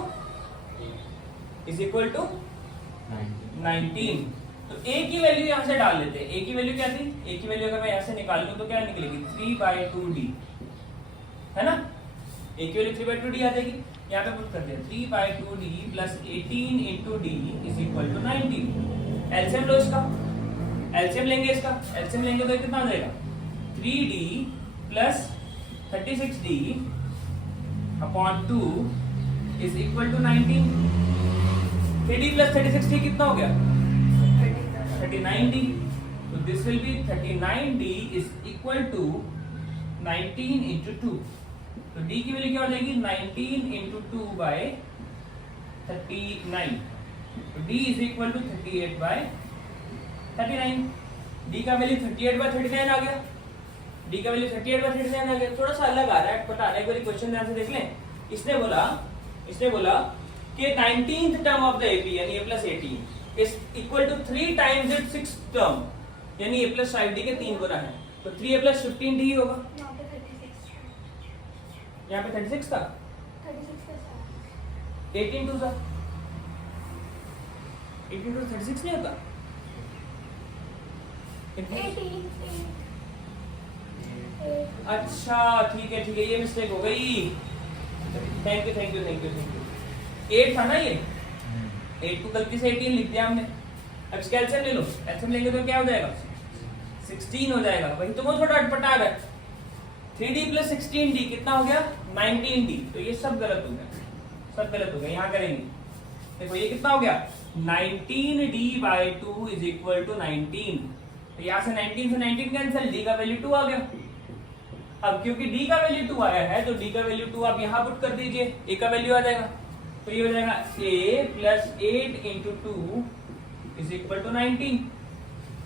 19। तो A की वैल्यू यहां से डाल लेते हैं। A की वैल्यू क्या थी, A की वैल्यू अगर मैं यहां से निकाल लूं तो क्या निकलेगी, 3/2D, है ना। A की वैल्यू 3/2D आ जाएगी, यहाँ पे पुट कर दिया 3/2D plus 18 into D is equal to 19। LCM लो इसका, एलसीएम लेंगे इसका, एलसीएम लेंगे तो कितना आ जाएगा, 3D plus 36D upon 2 is equal to 19। 3D plus 36D कितना हो गया, 39D। तो this will be 39D is equal to 19 into 2। तो D की वैल्यू क्या हो जाएगी, 19 इंटू 2 बाय 39। तो D is equal to 38 by 39। D का वैल्यू 38 बाय 39 आ गया, D का वैल्यू 38 बाय 39 आ गया। थोड़ा सा अलग आ रहा है, पता नहीं, एक बार क्वेश्चन ध्यान से देख लें। इसने बोला कि 19th term of the AP यानी A plus 18 is equal to 3 times its 6th term यानी A प्लस 5D के 3 गुना है, तो 3A प्लस 15D होगा। यहाँ पे 36 था, 18 टू 36 नहीं होता, 18। अच्छा ठीक है, ये मिस्टेक हो गई, थैंक यू। 8 था ना ये, 8 को गलती से 18 लिख दिया हमने। अब इसका एलसीएम ले लो, एलसीएम लेंगे तो क्या हो जाएगा, 16 हो जाएगा। वही तो वो थोड़ा अटपटा रहा है। 3D प्लस 16D कितना हो गया, 19D। तो ये सब गलत हो गया, यहाँ करेंगे। देखो ये कितना हो गया, 19D by 2 is equal to 19। तो यहाँ से 19 से 19 कैंसिल, D का वैल्यू 2 आ गया। अब क्योंकि D का वैल्यू 2 आया है तो D का वैल्यू 2 आप यहाँ पुट कर दीजिए, A का वैल्यू आ जाएगा। तो ये हो जाएगा A plus 8 into 2 is equal to 19,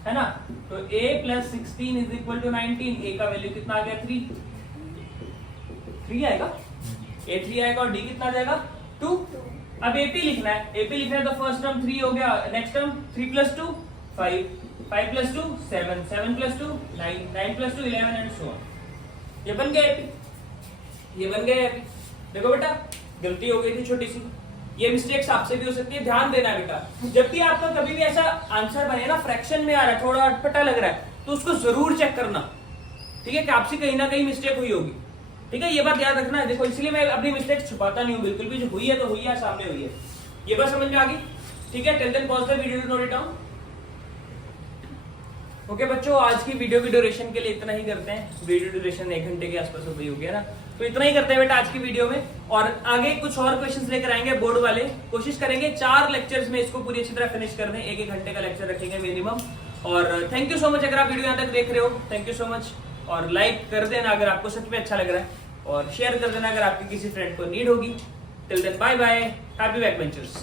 है ना। तो A plus 16 is equal to 19। A का वैल्यू कितना आ गया, 3 आएगा, A 3 आएगा और D कितना आ जाएगा, 2। अब AP लिखना है, तो फर्स्ट टर्म 3 हो गया, next term 3 plus 2 5, 5 plus 2 7, 7 plus 2 9, 9 plus 2 11 and so on. ये बन गया AP। देखो बेटा, गलती हो गई थी छोटी सी, ये मिस्टेक्स आपसे भी हो सकती है, ध्यान देना बेटा। जब भी आपका कभी भी ऐसा आंसर बने ना, फ्रैक्शन में आ रहा है, थोड़ा अटपटा लग रहा है, तो उसको जरूर चेक करना, ठीक है, कि आपसे कहीं ना कहीं मिस्टेक हुई होगी, ठीक है, ये बात याद रखना है। देखो, इसलिए मैं अपनी मिस्टेक छुपाता नहीं हूँ बिल्कुल भी, जो हुई है तो हुई है, सामने हुई है, ये बात समझ में आ गई, ठीक है। Till then pause the video to note it down. Okay बच्चों, आज की वीडियो की ड्यूरेशन के लिए इतना ही करते हैं। वीडियो ड्यूरेशन 1 घंटे के आसपास हो गई होगी, है ना, तो इतना ही करते हैं बेटा आज की वीडियो में, और आगे कुछ और क्वेश्चंस लेकर आएंगे बोर्ड वाले। कोशिश करेंगे 4 लेक्चर्स में इसको पूरी अच्छी तरह फिनिश कर दें, 1-1 घंटे का लेक्चर रखेंगे मिनिमम। और थैंक यू सो मच, अगर आप वीडियो यहाँ तक देख रहे हो, थैंक यू सो मच। और लाइक कर देना अगर आपको सच में अच्छा लग रहा है, और शेयर कर देना अगर आपके किसी फ्रेंड को नीड होगी। Till then bye bye, happy back ventures.